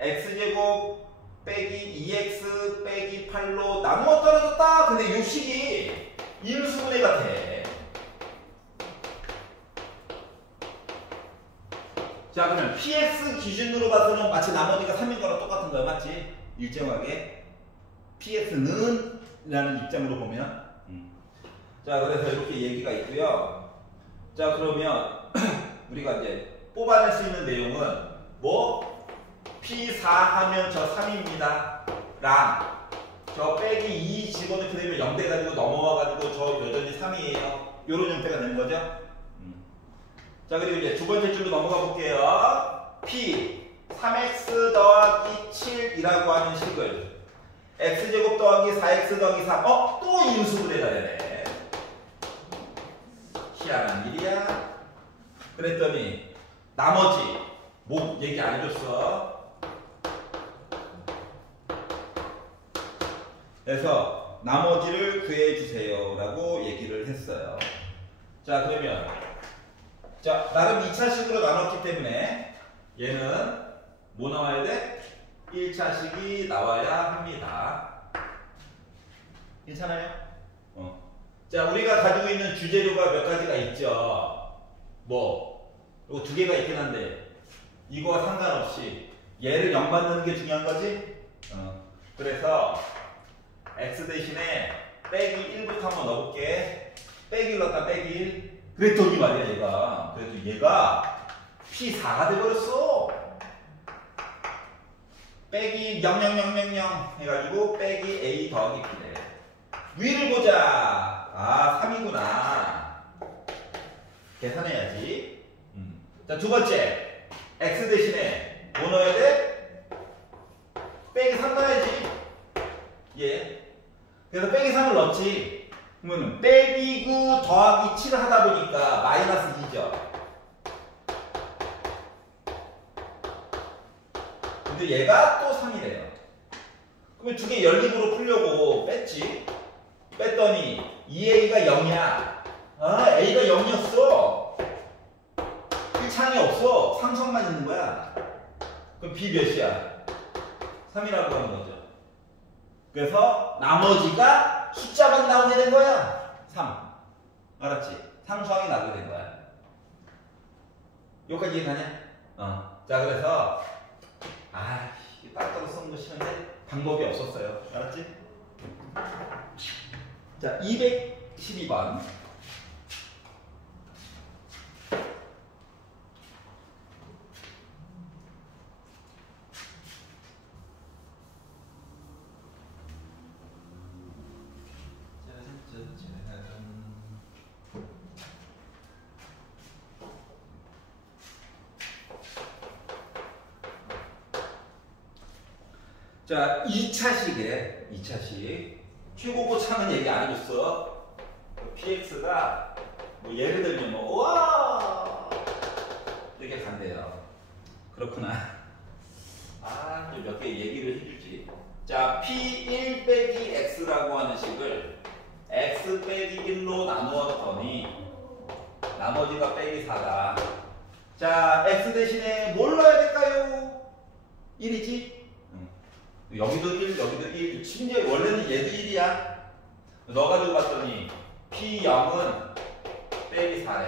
x제곱 빼기 2x 빼기 8로 나누어 떨어졌다. 근데 이 식이 인수분해 같아. 자, 그러면 px 기준으로 봐서는 마치 나머지가 3인 거랑 똑같은 거야. 맞지? 일정하게 px는 라는 입장으로 보면 자, 그래서 이렇게 얘기가 있고요. 자, 그러면 우리가 이제 뽑아낼 수 있는 내용은 P4 하면 저 3입니다 랑 저 빼기 2 집어넣게 되면 0 돼가지고 넘어와가지고 저 여전히 3이에요. 요런 형태가 되는 거죠. 자, 그리고 이제 두 번째 줄로 넘어가 볼게요. P 3x 더하기 7이라고 하는 식을 x제곱 더하기 4x 더하기 3 또 인수분해가 되네. 희한한 일이야. 그랬더니 나머지 뭐 얘기 안 해줬어. 그래서 나머지를 구해주세요 라고 얘기를 했어요. 자, 그러면 자, 나름 2차식으로 나눴기 때문에 얘는 뭐 나와야 돼? 1차식이 나와야 합니다. 괜찮아요? 자, 우리가 가지고 있는 주재료가 몇 가지가 있죠. 뭐, 이거 두 개가 있긴 한데, 이거와 상관없이 얘를 0 만드는 게 중요한 거지? 그래서 x 대신에 빼기 1부터 한번 넣어볼게. 빼기 1 넣었다, 빼기 1. 그랬더니 말이야, 얘가. 그래도 얘가 P4가 돼버렸어. 빼기 00000 해가지고 빼기 A 더하기 P래. 위를 보자. 아, 3이구나. 계산해야지. 자, 두 번째. X 대신에 뭐 넣어야 돼? 빼기 3 넣어야지. 예. 그래서 빼기 3을 넣지. 그러면 빼기 9 더하기 7을 하다 보니까 마이너스 2죠. 근데 얘가 또 3이래요. 그러면 두 개 연립으로 풀려고 뺐지. 뺐더니 2a가 0이야. 아, a가 0이었어. 1창이 없어. 상수만 있는 거야. 그럼 b 몇이야? 3이라고 하는 거죠. 그래서 나머지가 숫자만 나오게 된 거야. 3. 알았지? 상수항이 나오게 된 거야. 여기까지 이해가냐? 자, 그래서 따로따로 쓰는 거 싫은데 방법이 없었어요. 알았지? 자, 212번. 자, 2차식이래. 2차식. 최고고 차는 얘기 안 해줬어. px가 뭐 예를 들면 뭐 우와 이렇게 간대요. 그렇구나. 몇 개 얘기를 해주지. 자, p1 빼기 x라고 하는 식을 x 빼기 1로 나누었더니 나머지가 빼기 4다. 자, x 대신에 뭘 넣어야 될까요? 1이지? 여기도 1, 여기도 1. 심지어 원래는 얘도 1이야. 넣어가지고 봤더니 P0은 빼기 4래.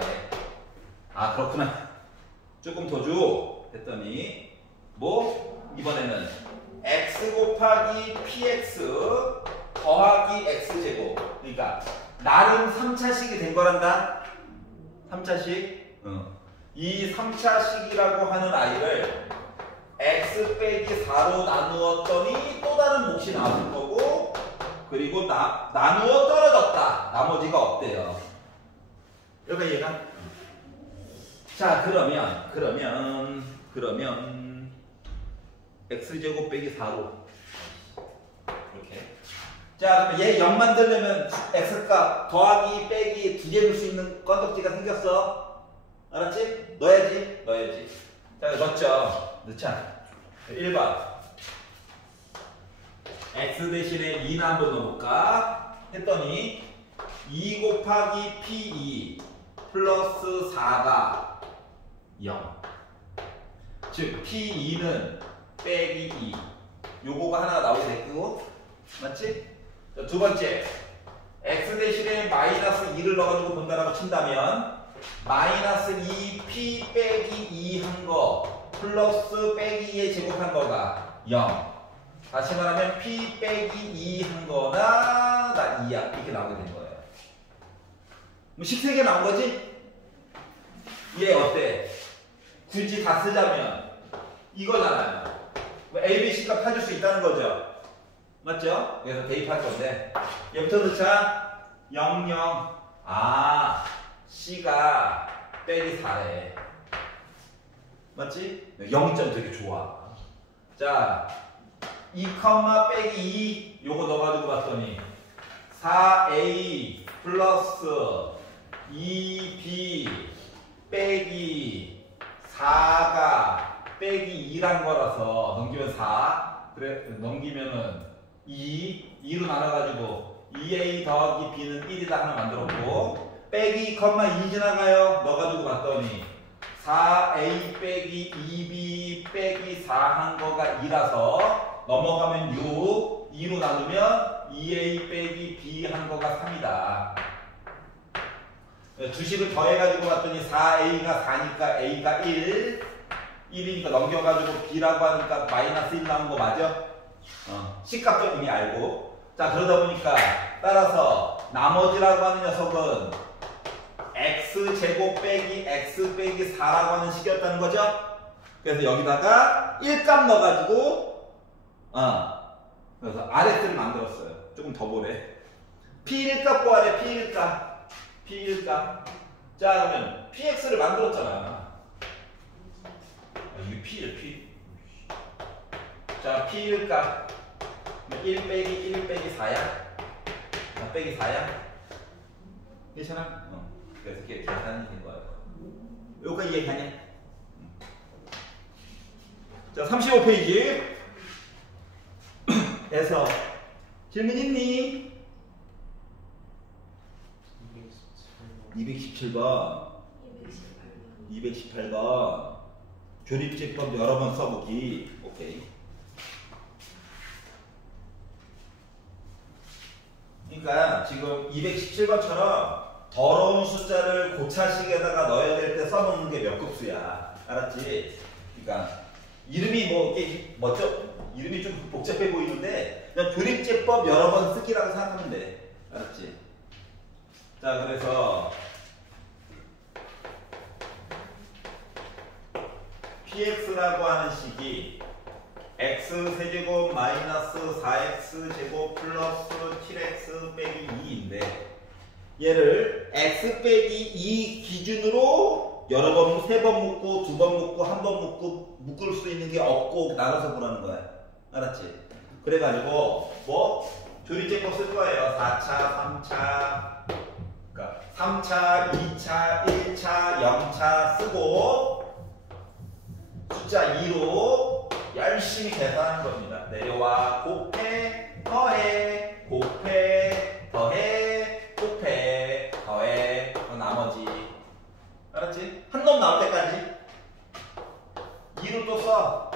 아, 그렇구나. 조금 더 줘. 했더니 뭐? 이번에는 x 곱하기 px 더하기 x제곱. 그러니까 나름 3차식이 된 거란다. 3차식. 이 3차식이라고 하는 아이를 x 빼기 4로 나누었더니 또 다른 몫이 나올 거고, 그리고 나누어 떨어졌다. 나머지가 없대요. 여기가 얘가. 자, 그러면 x제곱 빼기 4로 이렇게. 자, 그럼 얘 0 만들려면 x값 더하기 빼기 두 개 넣을 수 있는 건덕지가 생겼어. 알았지? 넣어야지. 자, 넣었죠. 넣자. 1번. x 대신에 2나 한번 넣어볼까? 했더니 2 곱하기 p2 플러스 4가 0. 즉 p2는 빼기 2. 요거가 하나 나오게 됐고, 맞지? 자, 두 번째. x 대신에 마이너스 2를 넣어가지고 본다라고 친다면 마이너스 2p 빼기 2 한 거 플러스 빼기 2에 제곱한 거가 0. 다시 말하면 p 빼기 2 한 거나 나 2야. 이렇게 나오게 된 거예요. 뭐 식세개 나온 거지? 얘 어때? 굳이 다 쓰자면 이거잖아요. A, B, C 값 찾을 수 있다는 거죠. 맞죠? 그래서 대입할 건데 얘부터 넣자. 0, 0. 아, C가 빼기 4래. 맞지? 0점 되게 좋아. 자, 2, 빼기 2 요거 넣어가지고 봤더니 4A 플러스 2B 빼기 4가 빼기 2란 거라서 넘기면 4. 그래, 넘기면은 2로 나눠가지고 2A 더하기 B는 1이다 하나 만들었고, 빼기 2 지나가요. 넣어가지고 봤더니 4A 빼기 2B 빼기 4 한 거가 2라서 넘어가면 6, 2로 나누면 2A 빼기 B 한 거가 3이다. 주식을 더해가지고 봤더니 4A가 4니까 A가 1이니까 넘겨가지고 B라고 하니까 마이너스 1 나온 거 맞아? C값도 이미 알고. 자, 그러다 보니까 따라서 나머지라고 하는 녀석은 X제곱 빼기 X 빼기 4라고 하는 식이었다는 거죠? 그래서 여기다가 1값 넣어가지고 그래서 RS를 만들었어요. 조금 더 보래. P1값 구하래. P1값. 자, 그러면 PX를 만들었잖아. 이게 P. 자, P1값 1 빼기 4야. 빼기 4야. 괜찮아? 그래서 이렇게 계산이 된 거예요. 여기까지 이해가냐? 자, 35페이지 에서 질문 있니? 217번 218번 조립제법 여러 번 써보기. 오케이. 그러니까 지금 217번처럼 더러운 숫자를 고차식에다가 넣어야 될 때 써먹는 게 몇 급수야. 알았지? 그러니까 이름이 뭐 이렇게 이름이 좀 복잡해 보이는데 그냥 조립제법 여러 번 쓰기라고 생각하면 돼. 알았지? 자, 그래서 px라고 하는 식이 x세제곱 마이너스 4x제곱 플러스 7x 빼기 2인데 얘를 x 빼기 2 기준으로 여러 번, 3번 묶고, 2번 묶고, 1번 묶고, 묶을 수 있는 게 없고 나눠서 보라는 거야. 알았지? 그래가지고 뭐 조립제법 쓸 거예요. 4차, 3차, 그러니까 3차, 2차, 1차, 0차 쓰고 숫자 2로 열심히 계산하는 겁니다. 내려와 곱해, 더해, 곱해, 더해, 곱해, 더해, 나머지. 알았지? 한 놈 나올 때까지 2로 또 써.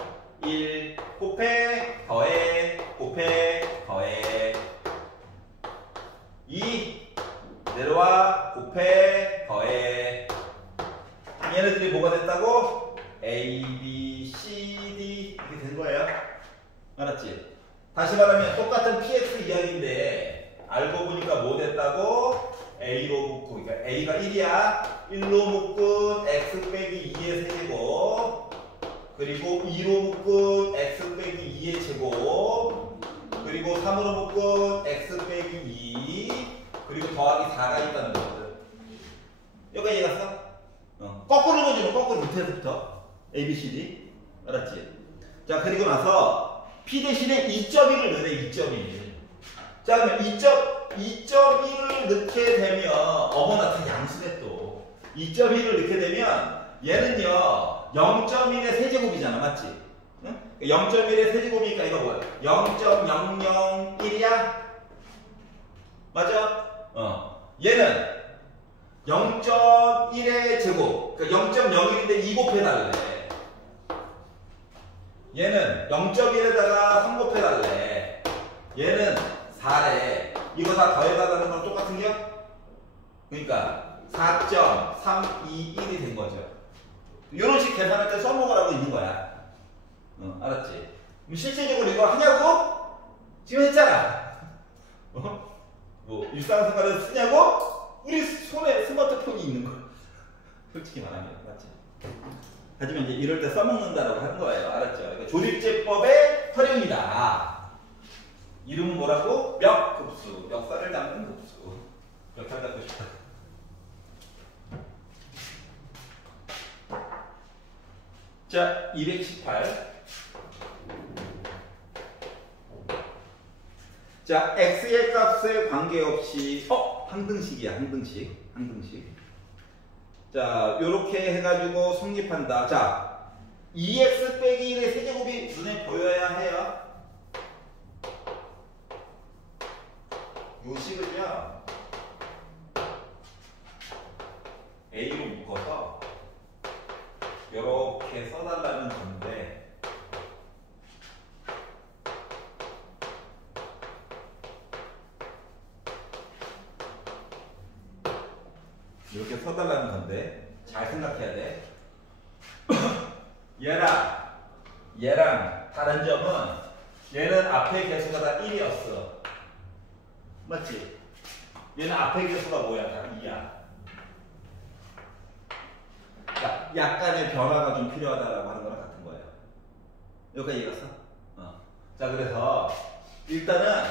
1 곱해, 더해, 곱해, 더해. 2 내려와 곱해, 더해. 얘네들이 뭐가 됐다고? A, B, C, D 이렇게 된 거예요. 알았지? 다시 말하면 똑같은 PX 이야기인데 알고 보니까 뭐 됐다고? A로 묶고, 그러니까 A가 1이야. 1로 묶은 X 빼기 2의 세제곱, 그리고 2로 묶은 X 빼기 2의 제곱, 그리고 3으로 묶은 X 빼기 2, 그리고 더하기 4가 있다는 거거든. 여기까지 이해갔어? 거꾸로 넣어주면 거꾸로 밑에서부터 A, B, C, D. 알았지? 자, 그리고 나서 P 대신에 2.1을 넣어야 2.1. 자, 그러면 2.1을 넣게 되면 어머나 다 양수네 또. 2.1을 넣게 되면 얘는요 0.1의 세제곱이잖아. 맞지? 응? 0.1의 세제곱이니까 이거 뭐야? 0.001이야? 맞아? 얘는 0.1의 제곱, 그러니까 0.01인데 2 곱해달래. 얘는 0.1에다가 3 곱해달래. 얘는 4래. 이거 다 더해달라는 건 똑같은 겨? 그러니까 4.321이 된 거죠. 이런 식 계산할 때 써먹으라고 있는 거야. 알았지? 그럼 실제적으로 이거 하냐고? 지금 했잖아. 뭐 일상생활에서 쓰냐고? 우리 손에 스마트폰이 있는 거야. 솔직히 말하면. 맞지? 하지만 이제 이럴 때 써먹는다라고 하는 거예요. 알았죠? 그러니까 조립제법의 활용이다. 이름은 뭐라고? 멱급수. 역사를 담는 급수. 역사를 담고 싶다. 자, 218. 자, x의 값에 관계없이 항등식이야. 항등식. 자, 요렇게 해가지고 성립한다. 자, 2x 빼기 1의 세제곱이 눈에 보여야 해요. 요 식을요 A로 묶어서 요렇게 써달라는 건데, 이렇게 써달라는 건데 잘 생각해야 돼. 얘랑 다른 점은 얘는 앞에 개수가 다 1이었어. 맞지? 얘는 앞에 개수가 뭐야? 다 2야. 그러니까 약간의 변화가 좀 필요하다라고 하는 거랑 같은 거예요. 여기까지 이해갔어? 자, 그래서 일단은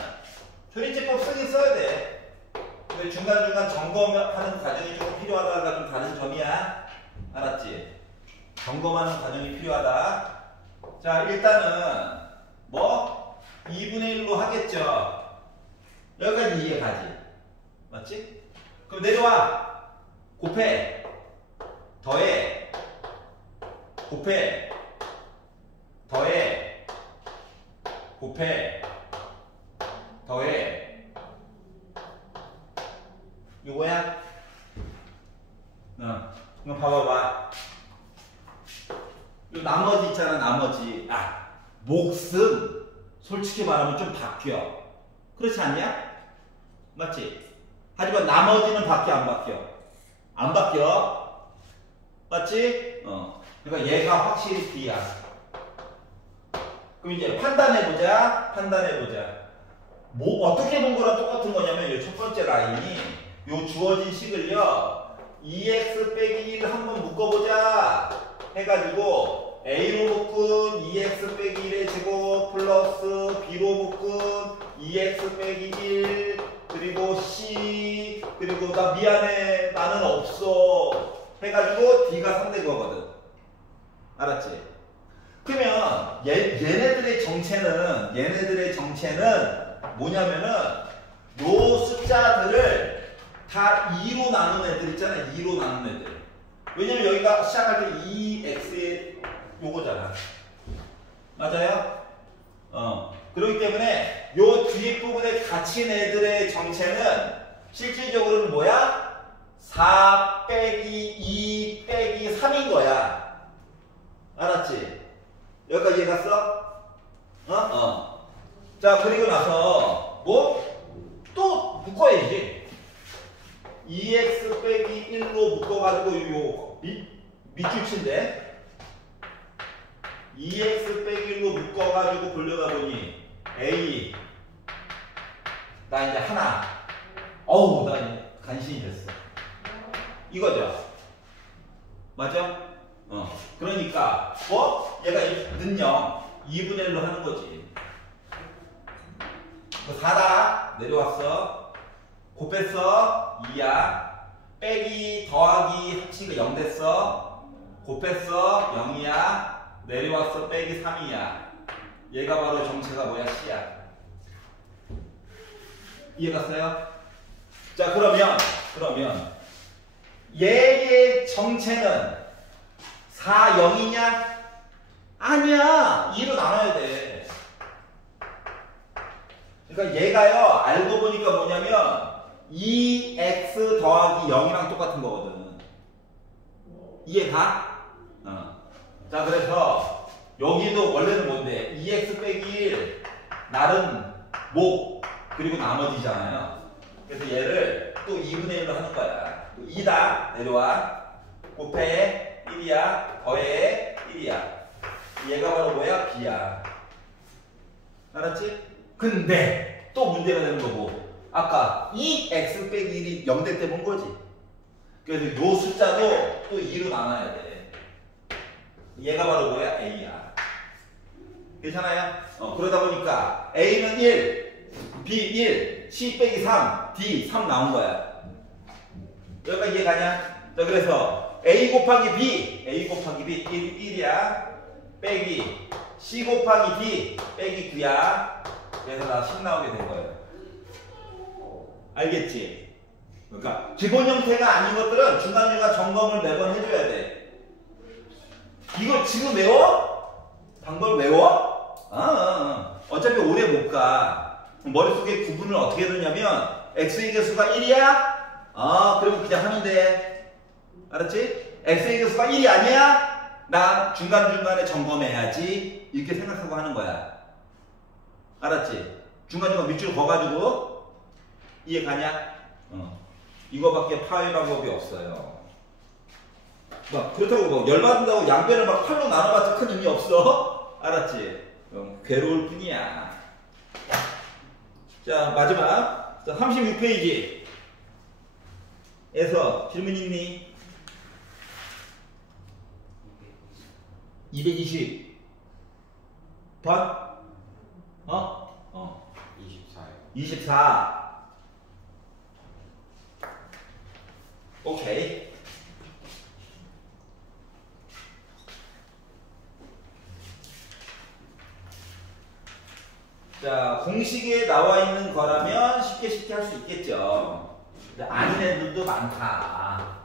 조리제법 쓰긴 써야 돼. 근데 중간중간 점검하는 과정이 조금 필요하다가 좀 다른 점이야. 알았지? 점검하는 과정이 필요하다. 자, 일단은 뭐 2분의 1로 하겠죠. 여기까지 이해가지. 맞지? 그럼 내려와. 곱해. 더해. 곱해. 더해. 곱해. 더해. 이거야? 이거 봐봐봐. 이 나머지 있잖아, 나머지. 몫은 솔직히 말하면 좀 바뀌어. 그렇지 않냐? 맞지? 하지만 나머지는 바뀌어, 안 바뀌어? 안 바뀌어. 맞지? 그러니까 얘가 확실히 B야. 그럼 이제 판단해보자. 뭐, 어떻게 본 거랑 똑같은 거냐면, 이 첫 번째 라인이, 요 주어진 식을요, 2x 빼기 1 한번 묶어보자. 해가지고, A로 묶은 2x 빼기 1의 제곱, 플러스 B로 묶은 2x 빼기 1, 그리고 C, 그리고 나 미안해, 나는 없어. 해가지고, D가 상대인 거거든. 알았지? 그러면 얘네들의 정체는 뭐냐면은 요 숫자들을 다 2로 나눈 애들 있잖아. 2로 나눈 애들. 왜냐면 여기가 시작할 때 2x의 요거잖아. 맞아요? 그렇기 때문에 요 뒷부분에 갇힌 애들의 정체는 실질적으로는 뭐야? 4 빼기 2 빼기 3인 거야. 알았지? 여기까지 이해갔어? 자, 그리고 나서 뭐? 또 묶어야지. 2x 빼기 1로 묶어가지고 요 밑줄치인데 2x 빼기 1로 묶어가지고 돌려다 보니 A 나 이제 하나 어우 나 이제 간신히 됐어. 이거죠? 맞아? 그러니까 뭐? 얘가 는요 2분의 1로 하는 거지. 4다 내려왔어. 곱했어 2야. 빼기 더하기 합치니까 0 됐어. 곱했어 0이야. 내려왔어 빼기 3이야. 얘가 바로 정체가 뭐야? C야. 이해갔어요? 자, 그러면 얘의 정체는 4, 0이냐? 아니야. 2로 나눠야 돼. 그러니까 얘가요, 알고 보니까 뭐냐면 2x 더하기 0이랑 똑같은 거거든. 이해가? 자, 그래서 여기도 원래는 뭔데? 2x 빼기 1 나름 목 그리고 나머지잖아요. 그래서 얘를 또 2분의 1로 하는 거야. 2다 내려와. 곱해 1이야. 더해 1이야. 얘가 바로 뭐야? B야. 알았지? 근데 또 문제가 되는 거고, 아까 2x 빼기 1이 0될 때 본 거지. 그래서 요 숫자도 또 2로 나눠야 돼. 얘가 바로 뭐야? A야. 괜찮아요? 그러다 보니까 A는 1, B 1, C 빼기 3, D 3 나온 거야. 여기까지 이해가냐? 자, 그래서 A 곱하기 B 1이야. 빼기 C 곱하기 D 빼기 9야. 그래서 나 10 나오게 된 거예요. 알겠지? 그러니까 기본 형태가 아닌 것들은 중간중간 점검을 매번 해줘야 돼. 이거 지금 외워? 방법 외워? 어차피 오래 못 가. 머릿속에 구분을 어떻게 해놓냐면 x의 개수가 1이야? 그럼 그냥 하면 돼. 알았지? x의 개수가 1이 아니야? 나 중간중간에 점검해야지. 이렇게 생각하고 하는 거야. 알았지? 중간중간 밑줄 그어가지고 이해 가냐? 이거밖에 파의 방법이 없어요. 막 그렇다고 뭐 열받는다고 양변을 막 팔로 나눠봤자 큰 의미 없어. 알았지? 괴로울 뿐이야. 자, 마지막 36페이지에서 질문 있니? 220 번? 24요. 24. 오케이. 자, 공식에 나와 있는 거라면 쉽게 할 수 있겠죠. 근데 아닌 애들도 많다.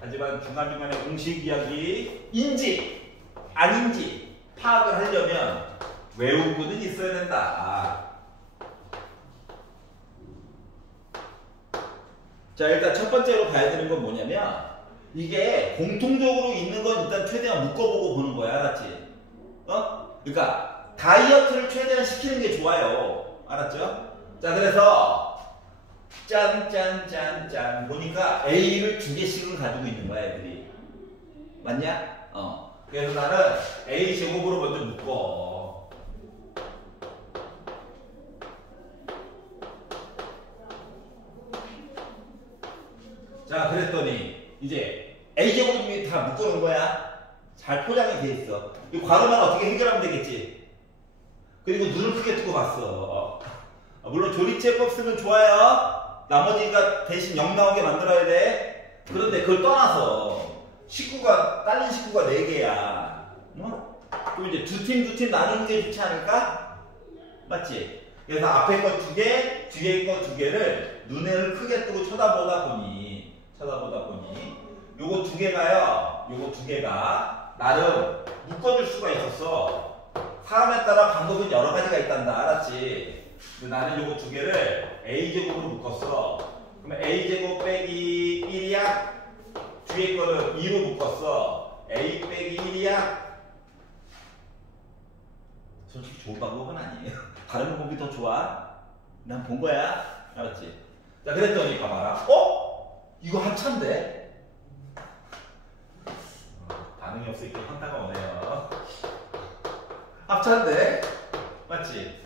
하지만 중간중간에 공식 이야기인지 아닌지 파악을 하려면 외우고는 있어야 된다. 자, 일단 첫 번째로 봐야 되는 건 뭐냐면 이게 공통적으로 있는 건 일단 최대한 묶어보고 보는 거야. 알았지? 그러니까 다이어트를 최대한 시키는 게 좋아요. 알았죠? 자, 그래서 짠 보니까 A를 2개씩은 가지고 있는 거야, 애들이. 맞냐? 그래서 나는 A 제곱으로 먼저 묶어. 자, 그랬더니 이제 A 제곱이 다 묶어놓은 거야. 잘 포장이 돼 있어. 이 괄호만 어떻게 해결하면 되겠지? 그리고 눈을 크게 뜨고 봤어. 물론 조립제법 쓰면 좋아요. 나머지가 대신 0 나오게 만들어야 돼. 그런데 그걸 떠나서 딸린 식구가 4개야. 그럼 이제 두 팀 나누는 게 좋지 않을까? 맞지? 그래서 앞에 거 2개, 뒤에 거 2개를 눈을 크게 뜨고 쳐다보다 보니 요거 2개가요. 요거 2개가 나름 묶어줄 수가 있었어. 사람에 따라 방법은 여러 가지가 있단다. 알았지? 근데 나는 요거 2개를 A제곱으로 묶었어. 그러면 A제곱 빼기 1이야? 뒤에 거는 2로 묶었어. A 빼기 1이야? 솔직히 좋은 방법은 아니에요. 다른 방법이 더 좋아. 난 본 거야. 알았지? 자, 그랬더니 봐봐라. 이거 합차인데? 반응이 없으니까 현타가 오네요. 합차인데? 맞지?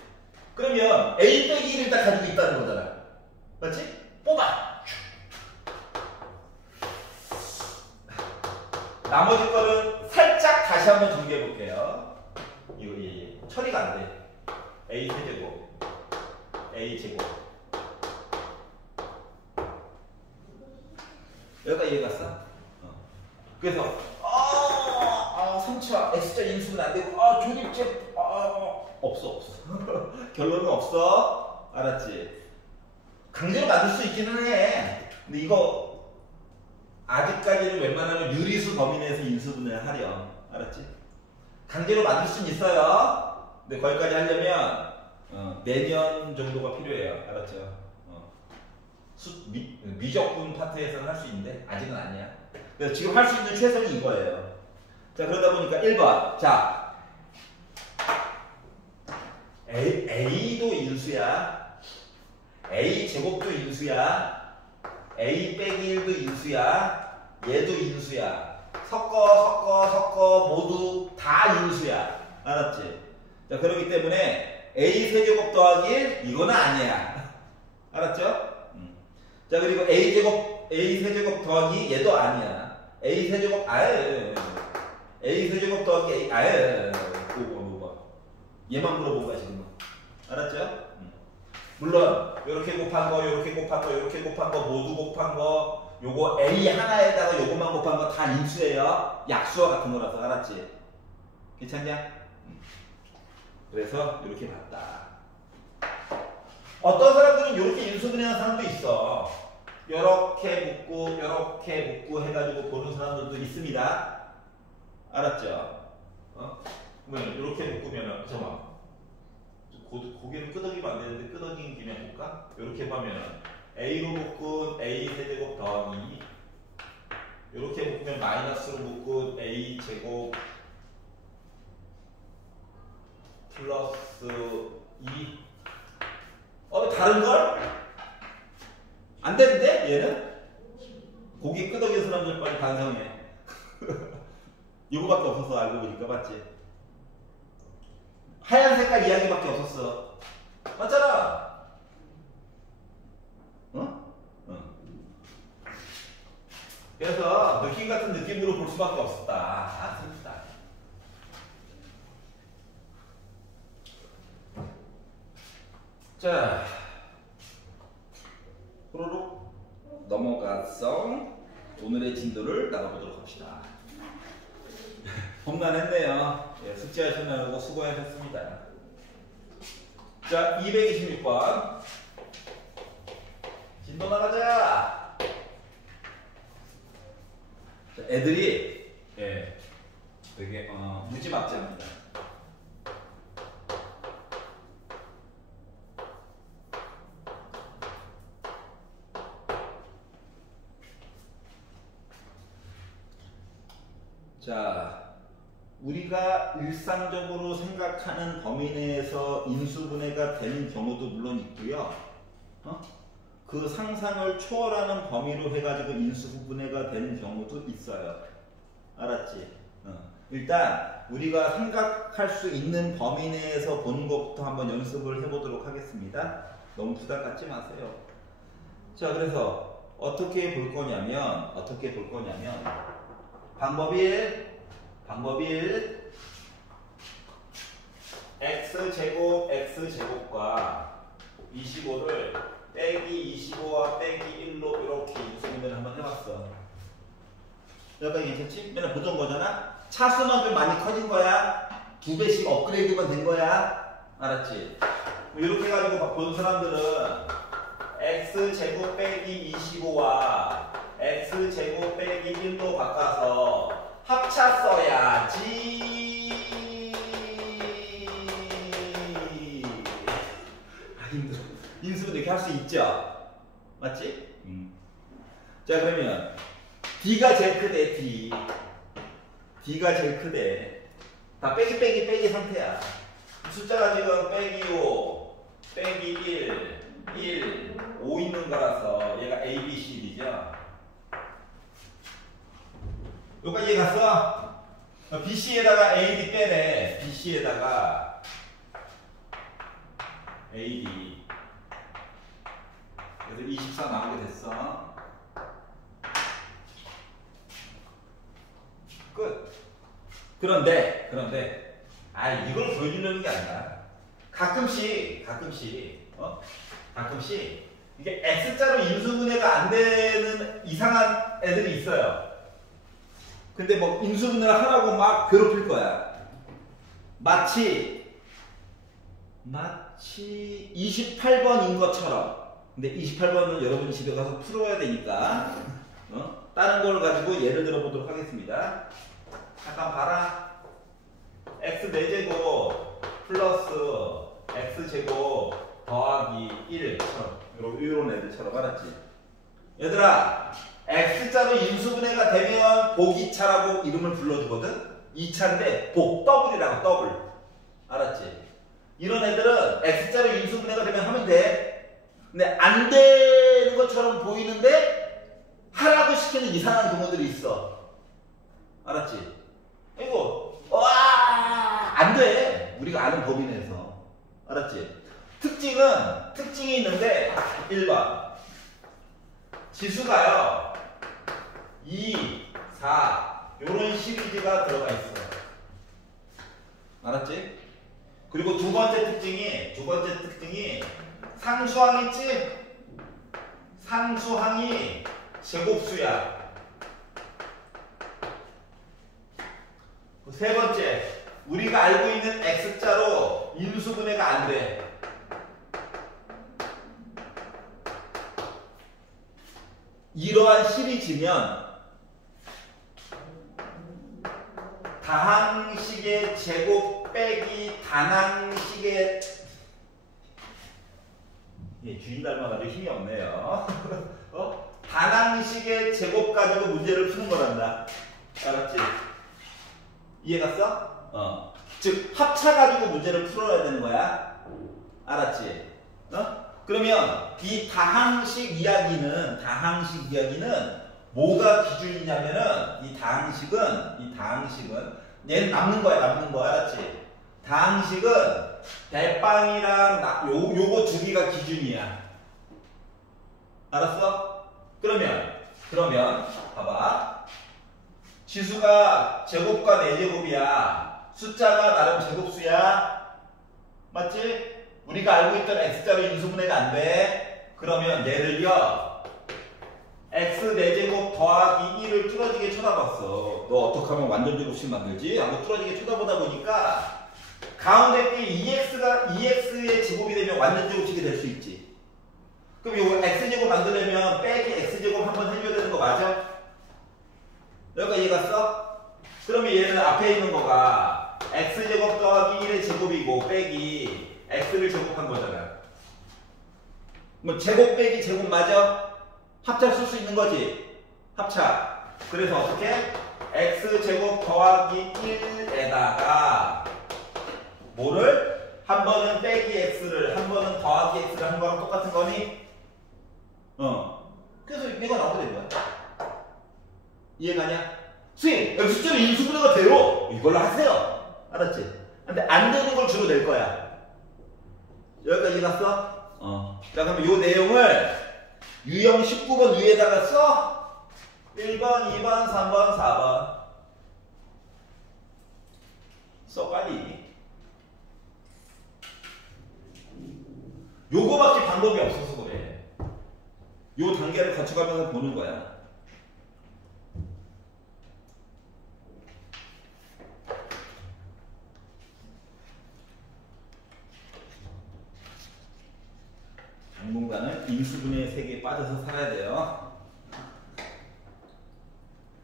그러면 A 빼기 1을 딱 가지고 있다는 거잖아. 맞지? 뽑아! 나머지 거는 살짝 다시 한번 정리해 볼게요. 이거 처리가 안 돼. A 세제곱, A 제곱. 여기까지 이해갔어? 그래서 성취와 X자 인수는 안 되고 조립제 없어. 결론은 없어. 알았지? 강제로 만들 수 있기는 해. 근데 이거 아직까지는 웬만하면 유리수 범위 내에서 인수분해를 하렴. 알았지? 강제로 만들 수는 있어요. 근데 거기까지 하려면 내년 정도가 필요해요. 알았죠? 미적분 파트에서는 할 수 있는데 아직은 아니야. 그래서 지금 할 수 있는 최선이 이거예요. 자, 그러다 보니까 1번. 자, A도 인수야. A 제곱도 인수야. A 빼기 1도 인수야. 얘도 인수야. 섞어 모두 다 인수야. 알았지? 자, 그렇기 때문에 A 세제곱 더하기 1 이거는 아니야. 알았죠? 자, 그리고 A 세제곱 더하기 얘도 아니야. A 세제곱 A 세제곱 더하기 그거 얘만 물어본 거야 지금. 알았죠? 물론 요렇게 곱한 거 요렇게 곱한 거 모두 곱한 거 요거 A 하나에다가 요것만 곱한 거 다 인수예요. 약수와 같은 거라서. 알았지? 괜찮냐? 그래서 이렇게 봤다. 어떤 사람들은 이렇게 인수분해하는 사람도 있어. 요렇게 묶고 해가지고 보는 사람들도 있습니다. 알았죠? 그러면 이렇게 묶으면은 잠깐만, 고개를 끄덕이면 안 되는데 끄덕이는 김에 볼까? 이렇게 보면은 A로 묶은 A 세제곱 더하기 이렇게 묶으면 마이너스로 묶은 A 제곱 플러스 2 다른걸? 안 되는데? 얘는? 끄덕이는 사람들 빨리 반성해. 이거밖에 없었어. 알고 보니까. 맞지? 하얀 색깔 이야기밖에 없었어. 맞잖아. 어? 어. 그래서 느낌 같은 느낌으로 볼 수밖에 없었다. 아, 슬프다. 자, 호로록 넘어가서 오늘의 진도를 나가보도록 합시다. 험난했네요. 예, 숙제하시느라고 수고하셨습니다. 자, 226번. 진도 나가자. 자, 애들이 예, 되게 무지막지합니다. 자, 우리가 일상적으로 생각하는 범위 내에서 인수분해가 되는 경우도 물론 있고요. 그 상상을 초월하는 범위로 해가지고 인수분해가 되는 경우도 있어요. 알았지? 일단 우리가 생각할 수 있는 범위 내에서 보는 것부터 한번 연습을 해보도록 하겠습니다. 너무 부담 갖지 마세요. 자, 그래서 어떻게 볼 거냐면 방법 1 x제곱과 25를 빼기 25와 빼기 1로 이렇게 인수분해를 한번 해봤어. 여기까지 괜찮지? 맨날 보던 거잖아? 차수만 좀 많이 커진 거야. 2배씩 업그레이드만 된 거야. 알았지? 이렇게 해가지고 보는 사람들은 x제곱 빼기 25와 x제곱 빼기 1로 바꿔서 합차 써야지. 힘들어. 인수분해 이렇게 할 수 있죠? 맞지? 자, 그러면 D가 제일 크대. D가 제일 크대. 다 빼기 상태야. 숫자가 지금 빼기 5, 빼기 1, 5 있는 거라서 얘가 A, B, C, D죠? 여기까지 이해갔어? BC에다가 AD 빼래. BC에다가 AD. 그래서 24 나오게 됐어. 끝. 그런데 이걸 보여주려는 게 아니라 가끔씩 이게 X자로 인수분해가 안 되는 이상한 애들이 있어요. 근데 뭐 인수분해를 하라고 막 괴롭힐 거야. 마치 28번인 것처럼. 근데 28번은 여러분이 집에 가서 풀어야 되니까 다른 걸 가지고 예를 들어 보도록 하겠습니다. 잠깐 봐라. x 4제곱 플러스 x제곱 더하기 1처럼 이런 애들처럼. 알았지? 얘들아, x자로 인수분해가 되면 복이차라고 이름을 불러주거든? 2차인데 복, 더블이라고. 더블. 알았지? 이런 애들은 x자로 인수분해가 되면 하면 돼. 근데 안 되는 것처럼 보이는데 하라고 시키는 이상한 경우들이 있어. 알았지? 이거 안 돼. 우리가 아는 범위 내에서. 알았지? 특징이 있는데 1번 지수가요 2, 4 요런 시리즈가 들어가 있어. 알았지? 그리고 두 번째 특징이 상수항 있지? 상수항이 제곱수야. 세 번째, 우리가 알고 있는 x자로 인수분해가 안 돼. 이러한 시리즈면 다항식의 제곱 빼기 단항식의 주인 닮아가지고 힘이 없네요. 단항식의 제곱 가지고 문제를 푸는 거란다. 알았지? 이해갔어? 즉 합차 가지고 문제를 풀어야 되는 거야. 알았지? 그러면 이 다항식 이야기는 뭐가 기준이냐면은 이 다항식은 얘는 남는 거야, 남는 거. 알았지? 다항식은 대빵이랑 요거 두 개가 기준이야. 알았어? 그러면 봐봐. 지수가 제곱과 4제곱이야. 숫자가 나름 제곱수야. 맞지? 우리가 알고 있던 x자로 인수분해가 안 돼. 그러면 얘를요. x 4제곱 더하기 1을 뚫어지게 쳐다봤어. 너 어떻게 하면 완전 제곱식 만들지? 하고 뚫어지게 쳐다보다 보니까 가운데 게 2x의 제곱이 되면 완전 제곱식이 될 수 있지. 그럼 이거 x제곱 만들려면 빼기 x제곱 한번 해줘야 되는 거 맞아? 여기까지 이해갔어? 그러면 얘는 앞에 있는 거가 x제곱 더하기 1의 제곱이고 빼기 x를 제곱한 거잖아. 뭐 제곱 빼기 제곱 맞아? 합차 쓸 수 있는 거지? 합차. 그래서 어떻게? x제곱 더하기 1에다가 뭐를? 한 번은 빼기 x를, 한 번은 더하기 x를 한 거랑 똑같은 거니? 그래서 얘가 나오게 된 거야. 이해가냐? 선생님, 여기 숫자로 인수분해가 돼요. 이걸로 하세요. 알았지? 근데 안 되는 걸 주로 낼 거야. 여기까지 갔어? 자, 그러면 이 내용을 유형 19번 위에다가 써. 1번, 2번, 3번, 4번. 써, 빨리. 요거밖에 방법이 없어서 그래. 요 단계를 거쳐가면서 보는 거야. 당분간은 인수분해의 세계에 빠져서 살아야 돼요.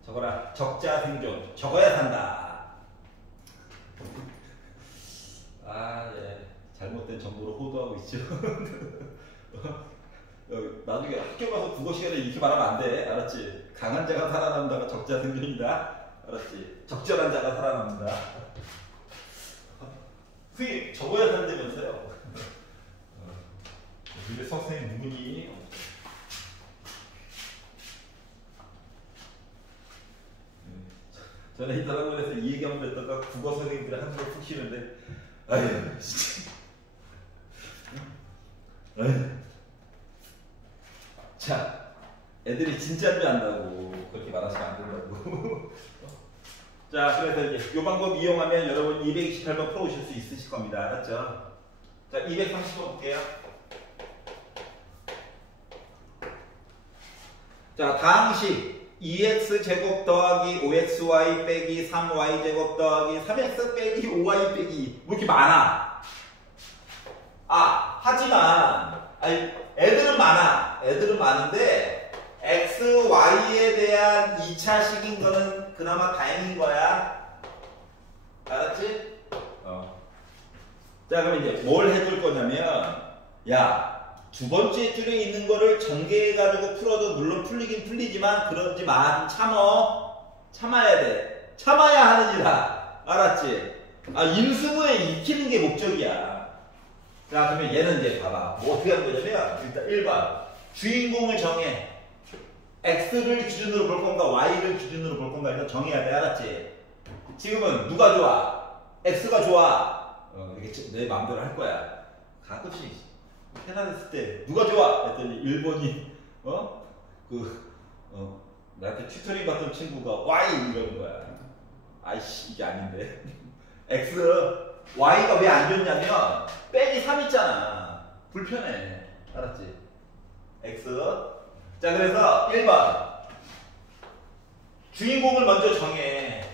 적어라. 적자 생존. 적어야 산다. 아, 예. 잘못된 정보를 호도하고 있죠. 나중에 학교 가서 국어 시간에 이렇게 말하면 안 돼. 알았지? 강한 자가 살아남는다가 적자 생존이다. 알았지? 적절한 자가 살아남는다. 선생님, 적어야 산다면서요? 우리 선생님 누구니? 전에 이 학원에서 이 얘기 한번 했다가 국어 선생님들이 한숨을 푹 쉬는데 아유 진짜 아유. 자, 애들이 진짜인 줄 안다고 그렇게 말하시면 안 된다고. 자, 그래서 이제 이 방법 이용하면 여러분 228번 풀어오실 수 있으실 겁니다. 알았죠? 자, 230번 볼게요. 자, 다항식 2x제곱 더하기 5xy 빼기 3y제곱 더하기 3x 빼기 5y 빼기 뭐 이렇게 많아. 하지만 애들은 많아. 애들은 많은데 x, y에 대한 2차식인 거는 그나마 다행인 거야. 알았지? 자, 그럼 이제 뭘 해줄 거냐면 두 번째 줄에 있는 거를 전개해가지고 풀어도 물론 풀리긴 풀리지만 그러지 마. 참아야 돼. 참아야 하는 일이다. 알았지? 인수분해 익히는 게 목적이야. 자, 그러면 얘는 이제 봐봐. 뭐 어떻게 하는 거냐면 일단 1번 주인공을 정해. x를 기준으로 볼 건가 y를 기준으로 볼 건가 일단 정해야 돼. 알았지? 지금은 누가 좋아? x가 좋아. 이게 내 마음대로 할 거야. 가끔씩 편안했을 때 누가 좋아? 했더니 일본이 나한테 튜터링 받던 친구가 Y 이러는 거야. 아이씨 이게 아닌데. X, Y가 왜 안 좋냐면 빼기 3 있잖아. 불편해. 알았지? X. 자, 그래서 1번 주인공을 먼저 정해.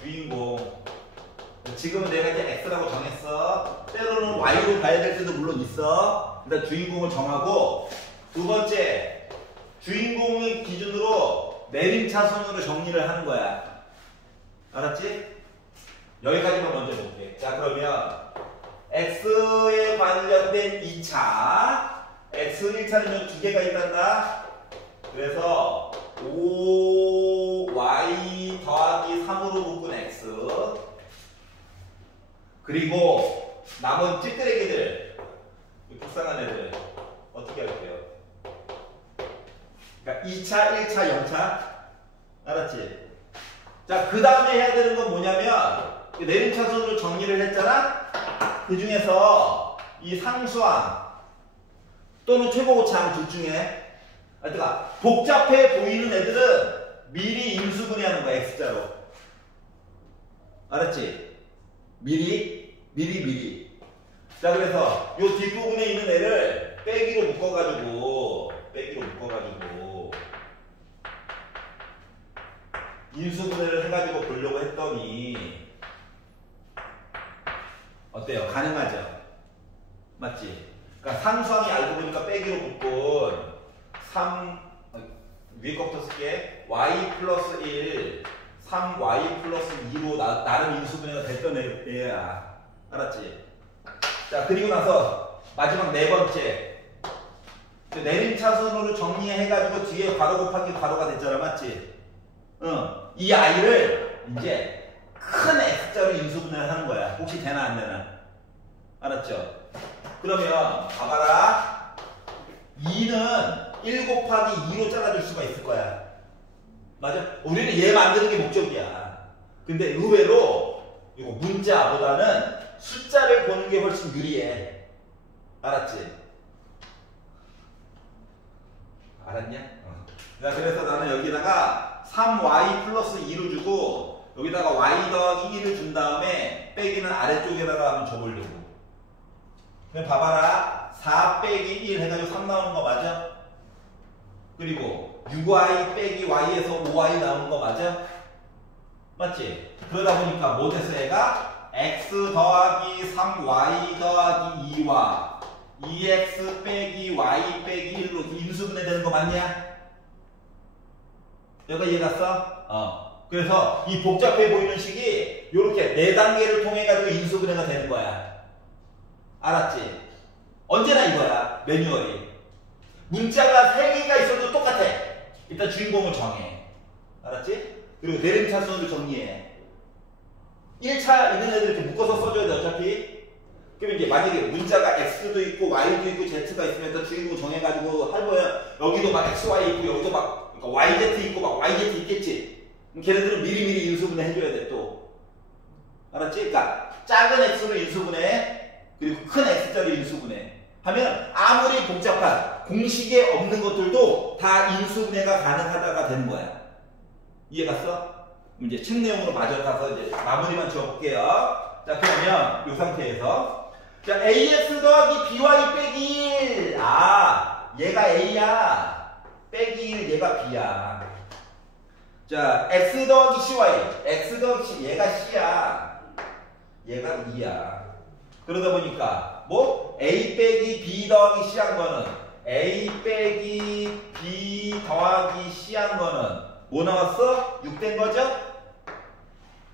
주인공. 지금은 내가 이제 X라고 정했어. 때로는 Y로 가야 될 때도 물론 있어. 일단 주인공을 정하고, 두 번째 주인공의 기준으로 내림차순으로 정리를 하는 거야. 알았지? 여기까지만 먼저 볼게. 자, 그러면 X에 관련된 2차 X 1차는 두 개가 있단다. 그래서 5Y 더하기 3으로 묶은 X, 그리고 남은 찌끄레기들, 불쌍한 애들 어떻게 할게요? 그러니까 2차, 1차, 0차. 알았지? 자, 그 다음에 해야 되는 건 뭐냐면 내림차순으로 정리를 했잖아? 그 중에서 이 상수항 또는 최고고차항 둘 중에 그러니까 복잡해 보이는 애들은 미리 인수분해하는 거야. X자로. 알았지? 미리. 자, 그래서 요 뒷부분에 있는 애를 빼기로 묶어가지고 인수분해를 해가지고 보려고 했더니 어때요? 가능하죠? 맞지? 그러니까 상수항이 알고 보니까 빼기로 묶은 3 위에 것부터 쓸게. y 플러스 1 3y 플러스 2로 나름 인수분해가 됐던 애야. 알았지? 자, 그리고 나서 마지막 네 번째 내림차순으로 정리해가지고 뒤에 괄호 곱하기 괄호가 됐잖아. 맞지? 응. 이 아이를 이제 큰 X자로 인수분해를 하는 거야. 혹시 되나 안 되나? 알았죠? 그러면 봐봐라. 2는 1 곱하기 2로 잘라줄 수가 있을 거야. 맞아? 우리는 얘 만드는 게 목적이야. 근데 의외로 이거 문자보다는 숫자를 보는 게 훨씬 유리해. 알았지? 알았냐? 자, 그래서 나는 여기다가 3y 플러스 2를 주고 여기다가 y 더하기 1을 준 다음에 빼기는 아래쪽에다가 한번 줘보려고. 그럼 봐봐라. 4 빼기 1 해가지고 3 나오는 거 맞아? 그리고 6y 빼기 y에서 5y 나오는 거 맞아? 맞지? 그러다 보니까 뭐 됐어 얘가? x 더하기 3y 더하기 2와 2x 빼기 y 빼기 1로 인수분해 되는 거 맞냐? 여기가 이해 갔어? 그래서 이 복잡해 보이는 식이 요렇게 4단계를 통해 가지고 인수분해가 되는 거야. 알았지? 언제나 이거야. 매뉴얼이. 문자가 3개가 있어도 똑같아. 일단 주인공을 정해. 알았지? 그리고 내림차순으로 정리해. 1차 있는 애들 이렇게 묶어서 써줘야 돼. 어차피. 그럼 이제 만약에 문자가 X도 있고 Y도 있고 Z가 있으면 일단 주인공 정해가지고 할 거야. 여기도 막 XY 있고 여기도 막 그러니까 YZ 있고 막 YZ 있겠지. 그럼 걔네들은 미리미리 인수분해 해줘야 돼 또. 알았지? 그러니까 작은 X로 인수분해 그리고 큰 X자로 인수분해 하면 아무리 복잡한 공식에 없는 것들도 다 인수분해가 가능하다가 되는 거야. 이해 갔어? 이제 책 내용으로 마저 가서 이제 마무리만 지어볼게요. 자, 그러면 이 상태에서 자, AX 더하기 BY 빼기 1. 아, 얘가 A야. 빼기 1, 얘가 B야. 자, X 더하기 CY. X 더하기 C, 얘가 C야. 얘가 E야. 그러다 보니까 뭐? A 빼기 B 더하기 C 한 거는 A 빼기 B 더하기 C 한 거는 뭐 나왔어? 6 된 거죠?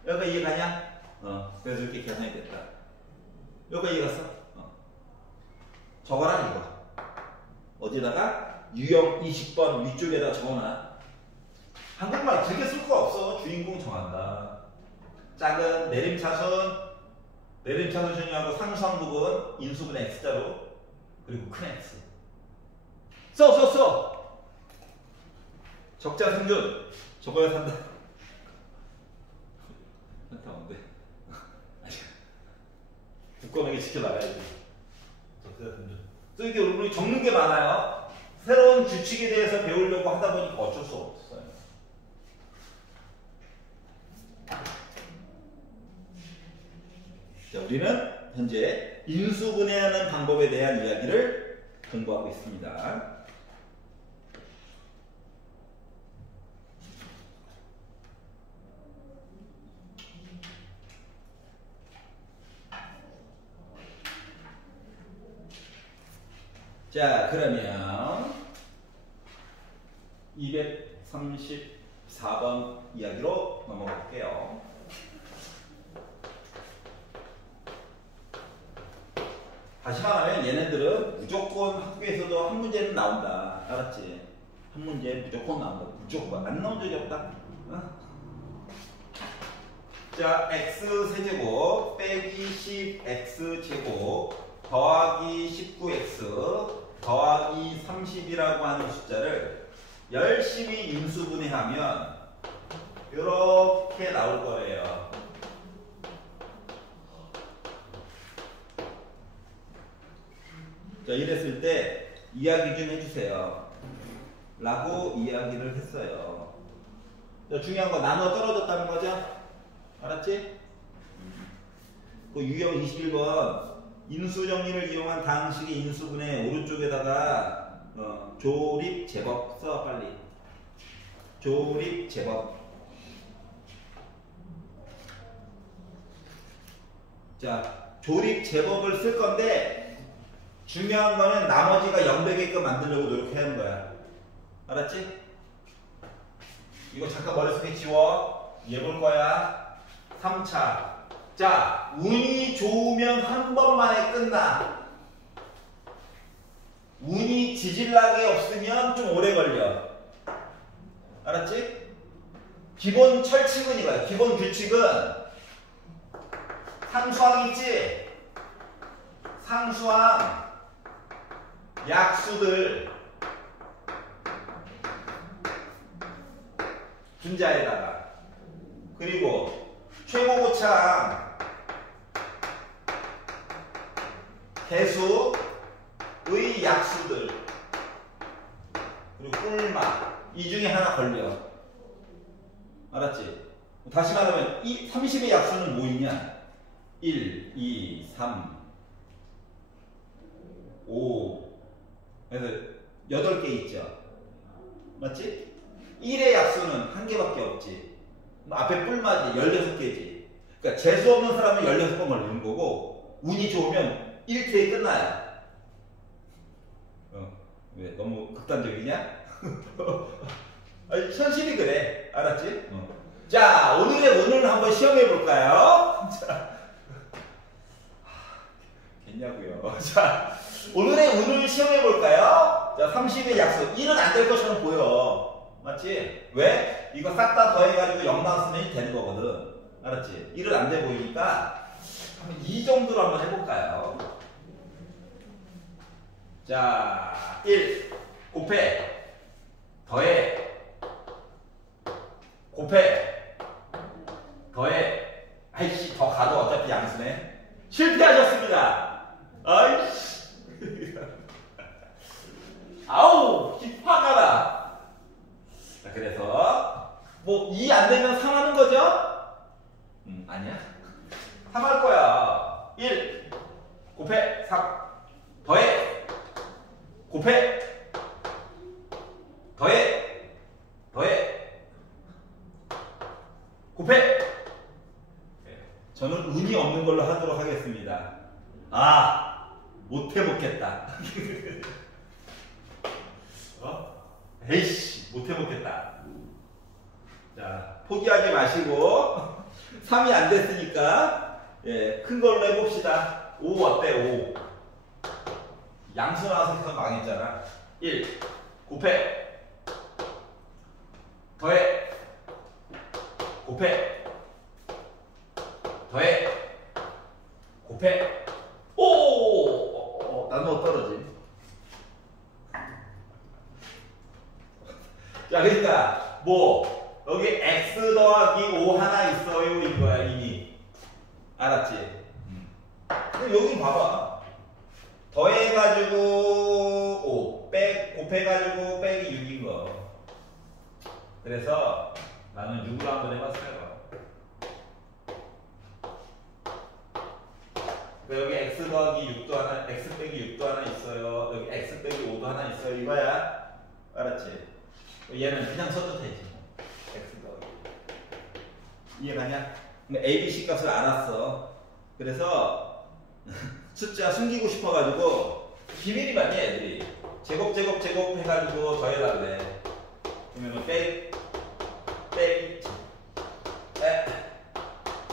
여기가 이해가냐? 그래서 이렇게 계산이 됐다. 여기가 이해갔어? 적어라 이거. 어디다가? 유형 20번 위쪽에다 적어놔. 한국말 길게 쓸 거 없어. 주인공 정한다. 작은 내림차순 정리하고 상수항 부분 인수분해 X자로 그리고 큰 X. 써! 적자 생존. 적어야 산다. 한타운데. 굳건하게 지켜나가야지. 적자 생존. 또 이게 우리 적는 게 많아요. 새로운 규칙에 대해서 배우려고 하다 보니까 어쩔 수 없어요. 자, 우리는 현재 인수분해하는 방법에 대한 이야기를 공부하고 있습니다. 자, 그러면 234번 이야기로 넘어가 볼게요. 다시 말하면 얘네들은 무조건 학교에서도 한 문제는 나온다. 알았지? 한 문제 무조건 나온다. 무조건. 안 나온 적이 없다. 자, x-세제곱 빼기 10x제곱 더하기 19x 더하기 30이라고 하는 숫자를 열심히 인수분해하면 이렇게 나올 거예요. 자, 이랬을 때 이야기 좀 해주세요 라고 이야기를 했어요. 자, 중요한 거 나누어 떨어졌다는 거죠? 알았지? 그 유형 21번 인수 정리를 이용한 다항식의 인수분해 오른쪽에다가 조립 제법 써 빨리. 조립 제법. 자, 조립 제법을 쓸 건데 중요한 거는 나머지가 0되게끔 만들려고 노력해야 하는 거야. 알았지? 이거 잠깐 머릿속에 지워. 얘 볼 거야. 3차. 자, 운이 좋으면 한 번만에 끝나. 운이 지질나게 없으면 좀 오래 걸려. 알았지? 기본 철칙은 이거야. 기본 규칙은 상수항 있지? 상수항 약수들 분자에다가 그리고 최고고차항 개수의 약수들 그리고 꿀마 이 중에 하나 걸려. 알았지? 다시 말하면 이 30의 약수는 뭐 있냐? 1, 2, 3, 5 그래서 8개 있죠. 맞지? 1의 약수는 한 개밖에 없지. 앞에 뿔맞이 16개지. 그러니까 재수 없는 사람은 16번 걸리는 거고 운이 좋으면 1회에 끝나요. 왜 너무 극단적이냐? 아니, 현실이 그래. 알았지? 자, 오늘의 운을 한번 시험해 볼까요? 자, 겠냐고요. 자, 오늘의 운을 시험해 볼까요? 자, 30의 약수 1은 안 될 것처럼 보여. 맞지? 왜? 이거 싹 다 더해가지고 0 나왔으면 1 되는 거거든. 알았지? 1은 안 돼 보이니까 한번 이 정도로 한번 해볼까요? 자, 1 곱해 더해 곱해 더해 아이씨 더 가도 어차피 양수네. 실패하셨습니다. 아이씨 아우 화가 나. 자, 그래서 뭐 2 안 되면 3 하는 거죠? 아니야 3 할 거야. 1 곱해 3 더해 곱해 더해 더해 곱해. 저는 운이 없는 걸로 하도록 하겠습니다. 아, 못 해먹겠다. 에이씨, 못 해먹겠다. 자, 포기하지 마시고 3이 안 됐으니까 예, 큰 걸로 해봅시다. 5 어때? 5 양수 나와서 계속 망했잖아. 1 곱해 더해 곱해 더해 곱해. 오! 나누어 떨어지. 자, 그러니까 뭐 여기 x 더하기 5 하나 있어요 이거야 이미. 알았지? 그럼 여기 봐봐. 더해가지고 5 곱해가지고 빼기 6인 거. 그래서 나는 6으로 한번 해봤어요. 여기 x 더하기 6도 하나, x 빼기 6도 하나 있어요. 여기 x 빼기 5도 하나 있어요. 이거야. 알았지? 얘는 그냥 써도 되지. x 더하기. 이해가냐? 근데 a, b, c 값을 알았어. 그래서 숫자 숨기고 싶어가지고 비밀이 많이 애들이. 제곱 해가지고 더해라 그래. 그러면 빼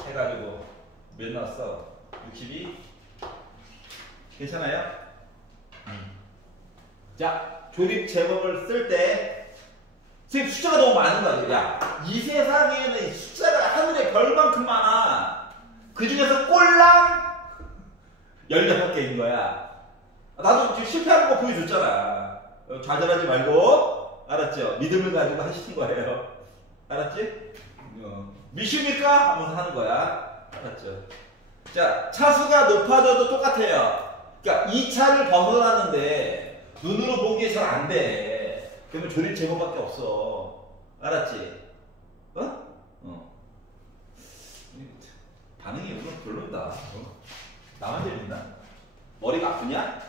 해가지고 몇 나왔어? 62? 괜찮아요? 자, 조립 제법을 쓸 때 지금 숫자가 너무 많은 거야. 야, 이 세상에는 숫자가 하늘에 별만큼 많아. 그 중에서 꼴랑 16개인 거야. 나도 지금 실패하는 거 보여줬잖아. 좌절하지 말고. 알았죠? 믿음을 가지고 하시는 거예요. 알았지? 미슈입니까? 하면서 하는 거야. 알았죠? 자, 차수가 높아져도 똑같아요. 그러니까 이 차를 벗어났는데 눈으로 보기에 잘 안 돼. 그러면 조립 제거밖에 없어. 알았지? 어? 반응이 오늘 별로다. 나만 재밌나? 머리가 아프냐?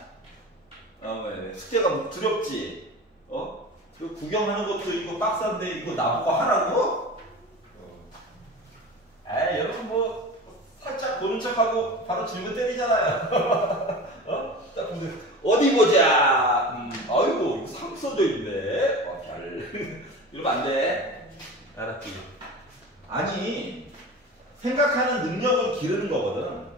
왜? 숙제가 두렵지? 그 구경하는 것도 이거 빡센데 이거 나보고 하라고? 에이, 여러분 뭐 살짝 보는 척하고 바로 질문 때리잖아요. 딱 근데 어디 보자. 아이고 이거 상 써져 있네. 별. 이러면 안 돼. 알았지? 아니 생각하는 능력을 기르는 거거든.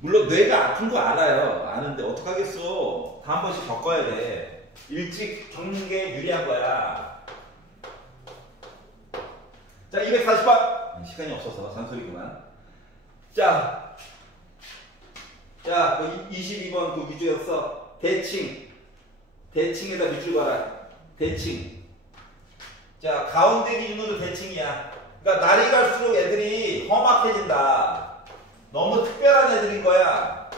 물론 뇌가 아픈 거 알아요. 아는데 어떡하겠어. 다 한 번씩 겪어야 돼. 일찍 겪는 게 유리한 거야. 자, 240번. 시간이 없어서 잔소리구만. 자, 그 22번 그 위주였어. 대칭에다 밑줄 봐라. 대칭. 자, 가운데 기준으로 대칭이야. 그러니까 날이 갈수록 애들이 험악해진다. 너무 특별한 애들인 거야.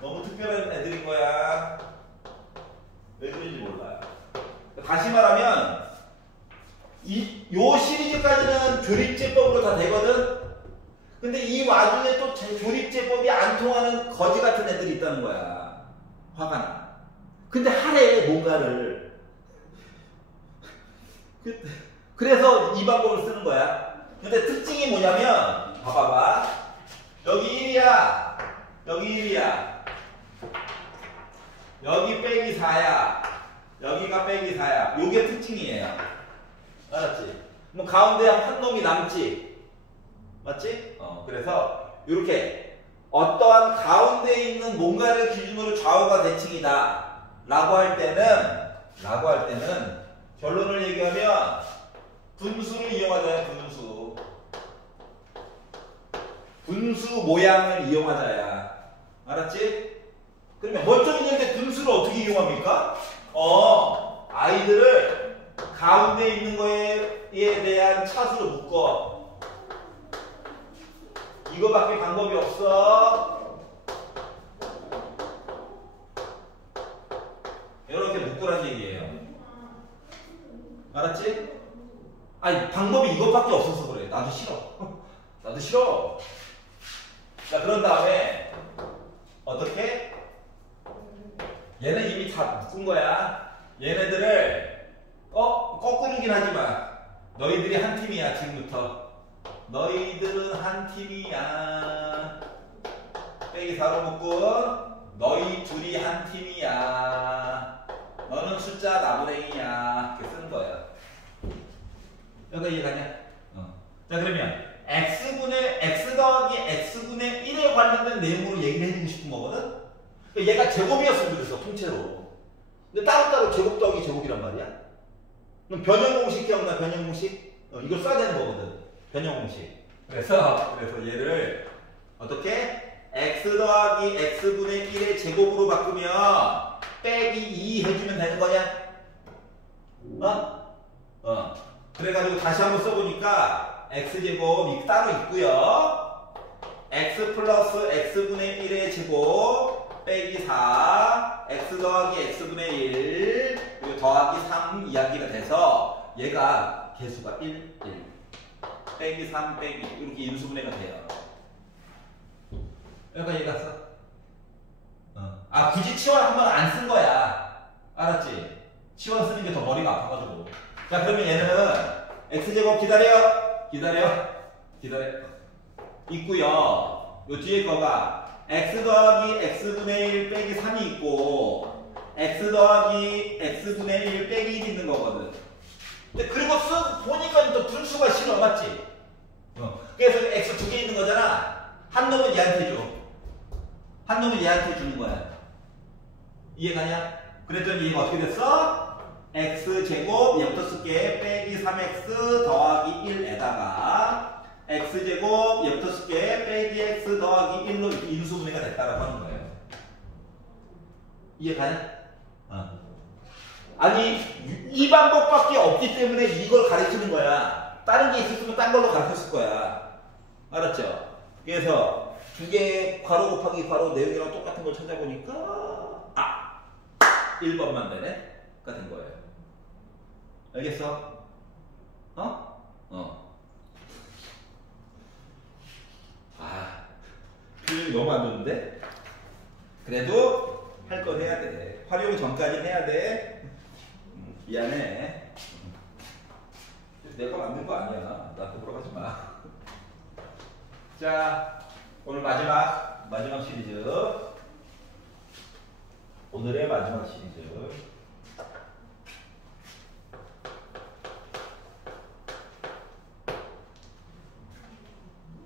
너무 특별한 애들인 거야. 왜 그런지 몰라요. 다시 말하면 요 시리즈까지는 조립제법으로 다 되거든. 근데 이 와중에 또 조립제법이 안 통하는 거지 같은 애들이 있다는 거야. 화가 나. 근데 하래 뭔가를. 그래서 이 방법을 쓰는 거야. 근데 특징이 뭐냐면 봐봐봐. 여기 1이야. 여기 1이야. 여기 빼기 4야. 여기가 빼기 4야. 요게 특징이에요. 알았지? 뭐 가운데 한 놈이 남지. 맞지? 그래서 이렇게 어떠한 가운데 있는 뭔가를 기준으로 좌우가 대칭이다. 라고 할 때는 결론을 얘기하면 분수를 이용하자야. 분수 모양을 이용하자야. 알았지? 그러면 멀쩡이인데 분수를 어떻게 이용합니까? 아이들을 가운데 있는 거에 대한 차수로 묶어. 이거밖에 방법이 없어. 이렇게 묶으란 얘기예요. 알았지? 아니 방법이 이것밖에 없어서 그래. 나도 싫어. 나도 싫어. 자, 그런 다음에 어떻게? 얘는 이미 다 묶은 거야. 얘네들을 거꾸르긴 하지 마. 너희들이 한 팀이야. 지금부터 너희들은 한 팀이야. 빼기 4로 묶고 너희 둘이 한 팀이야. 너는 숫자 나부랭이야. 이렇게 쓰는 거야. 여기가 이해가냐? 자, 그러면 x 더하기 x분의 1에 관련된 내용으로 얘기를 해주고 싶은 거거든? 얘가 제곱이었으면 그랬어, 통째로. 근데 따로따로 제곱 더하기 제곱이란 말이야? 그럼 변형 공식 기억나, 변형 공식? 이걸 써야 되는 거거든, 변형 공식. 그래서 얘를 어떻게? x 더하기 x분의 1의 제곱으로 바꾸면 빼기 2 해주면 되는 거냐? 그래가지고 다시 한번 써보니까 x제곱이 따로 있고요. x 플러스 x분의 1의 제곱 빼기 4 x 더하기 x분의 1 그리고 더하기 3 이야기가 돼서 얘가 개수가 1 빼기 3 빼기 이렇게 인수분해가 돼요. 여기까지 갔어? 굳이 치원 한번 안 쓴 거야. 알았지? 치원 쓰는 게 더 머리가 아파가지고. 자, 그러면 얘는 x제곱 기다려. 있고요. 요 뒤에 거가 x 더하기 x분의 1 빼기 3이 있고 x 더하기 x분의 1 빼기 1 있는 거거든. 근데 그리고 보니까 또 분수가 싫어. 맞지? 그래서 x 두 개 있는 거잖아. 한 놈은 얘한테 줘. 한 놈은 얘한테 주는 거야. 이해가냐? 그랬더니 얘가 어떻게 됐어? x제곱 얘부터 쓸게. 빼기 3x 더하기 1에다가 x제곱 얘부터 쓸게. 빼기 x 더하기 1로 이렇게 인수분해가 됐다라고 하는 거예요. 이해가냐? 아니 이 방법밖에 없기 때문에 이걸 가르치는 거야. 다른 게 있었으면 딴 걸로 가르쳤을 거야. 알았죠? 그래서 두 개의 괄호 곱하기 괄호 내용이랑 똑같은 걸 찾아보니까 1번만 되네? 가 된 거예요. 알겠어? 표현이 너무 안 좋은데? 그래도 할 건 해야 돼. 활용 전까지는 해야 돼. 미안해. 내가 만든 거 아니야. 나한테 물어가지 마. 자, 오늘 마지막 시리즈. 오늘의 마지막 시리즈.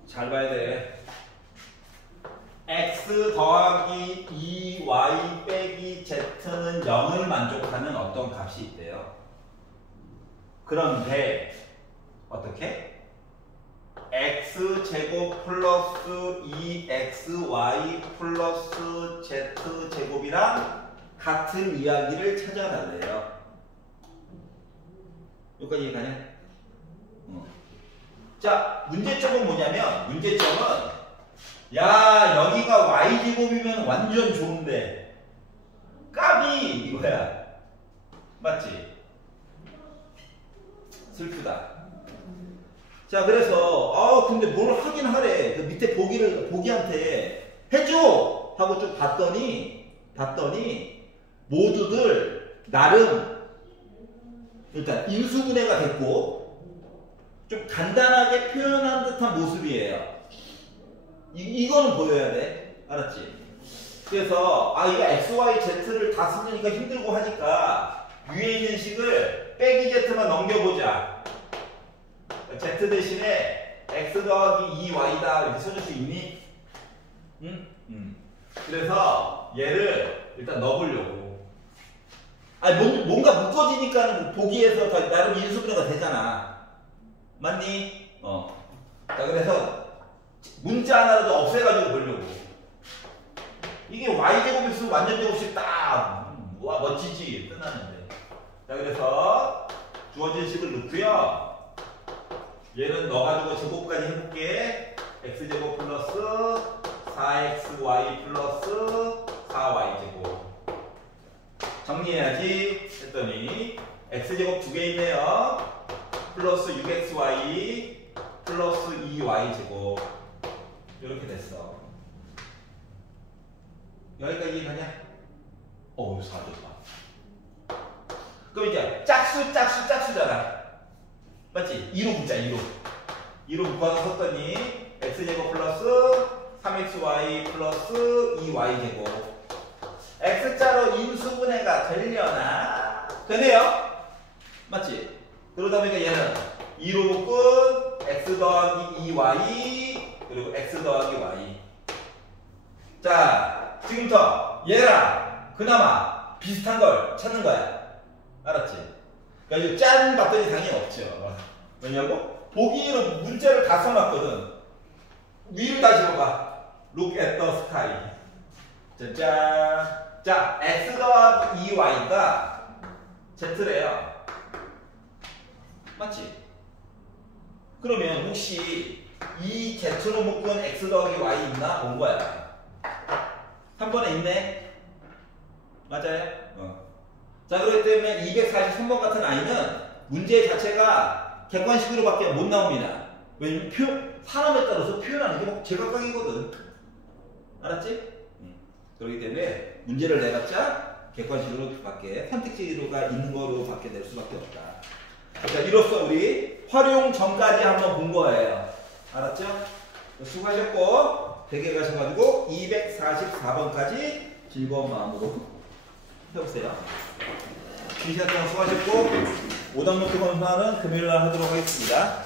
잘 봐야 돼. x 더하기 2y 빼기 z는 0을 만족하는 어떤 값이 있대요. 그런데 어떻게? x제곱 플러스 2xy 플러스 z제곱이랑 같은 이야기를 찾아달래요. 여기까지 이해가냐? 자, 문제점은 뭐냐면, 문제점은 야, 여기가 y제곱이면 완전 좋은데 값이 이거야. 맞지? 슬프다. 자, 그래서 근데 뭘 하긴 하래. 그 밑에 보기한테 해줘 하고 좀 봤더니 모두들 나름 일단 인수분해가 됐고 좀 간단하게 표현한 듯한 모습이에요. 이거는 보여야 돼. 알았지? 그래서 이거 x, y, z를 다 쓰니까 힘들고 하니까 위에 있는 식을 빼기 z만 넘겨보자. z 대신에 x 더하기 2y다 이렇게 써줄 수 있니? 응? 그래서 얘를 일단 넣어보려고. 뭔가 묶어지니까 보기에서 나름 인수분해가 되잖아. 맞니? 자, 그래서 문자 하나라도 없애가지고 보려고. 이게 y제곱 있으면 완전 제곱식 딱 와 멋지지 끝나는데. 자, 그래서 주어진 식을 넣고요. 얘는 넣어가지고 제곱까지 해볼게. x제곱 플러스 4xy 플러스 4y제곱 정리해야지 했더니 x제곱 2개 있네요. 플러스 6xy 플러스 2y제곱 이렇게 됐어. 여기까지 이해가냐? 사줬다. 그럼 이제 짝수잖아. 맞지? 2로 묶자. 2로 묶어서 썼더니 x제곱 플러스 3xy 플러스 2y제곱. x자로 인수분해가 되려나? 되네요? 맞지? 그러다 보니까 얘는 2로 묶은 x 더하기 2y 그리고 x 더하기 y. 자, 지금부터 얘랑 그나마 비슷한 걸 찾는 거야. 알았지? 그러니까 짠 봤더니 당연히 없죠. 왜냐고? 보기로 문자를 다 써놨거든. 위를 다시 봐봐. Look at the sky. 짜잔. 자, x 더하기 2y가 z래요. 맞지? 그러면 혹시 이 z로 묶은 x 더하기 y 있나? 본 거야. 3번에 있네? 맞아요? 자, 그렇기 때문에 243번 같은 아이는 문제 자체가 객관식으로밖에 못 나옵니다. 왜냐면 사람에 따라서 표현하는 게 제각각이거든. 알았지? 그렇기 때문에 문제를 내봤자 객관식으로밖에 선택지로가 있는 거로밖에 낼 수밖에 없다. 자, 이로써 우리 활용 전까지 한번 본 거예요. 알았죠? 수고하셨고 댁에 가셔가지고 244번까지 즐거운 마음으로 해보세요. 2시간 동안 수고하셨고 오답노트 검사는 금요일날 하도록 하겠습니다.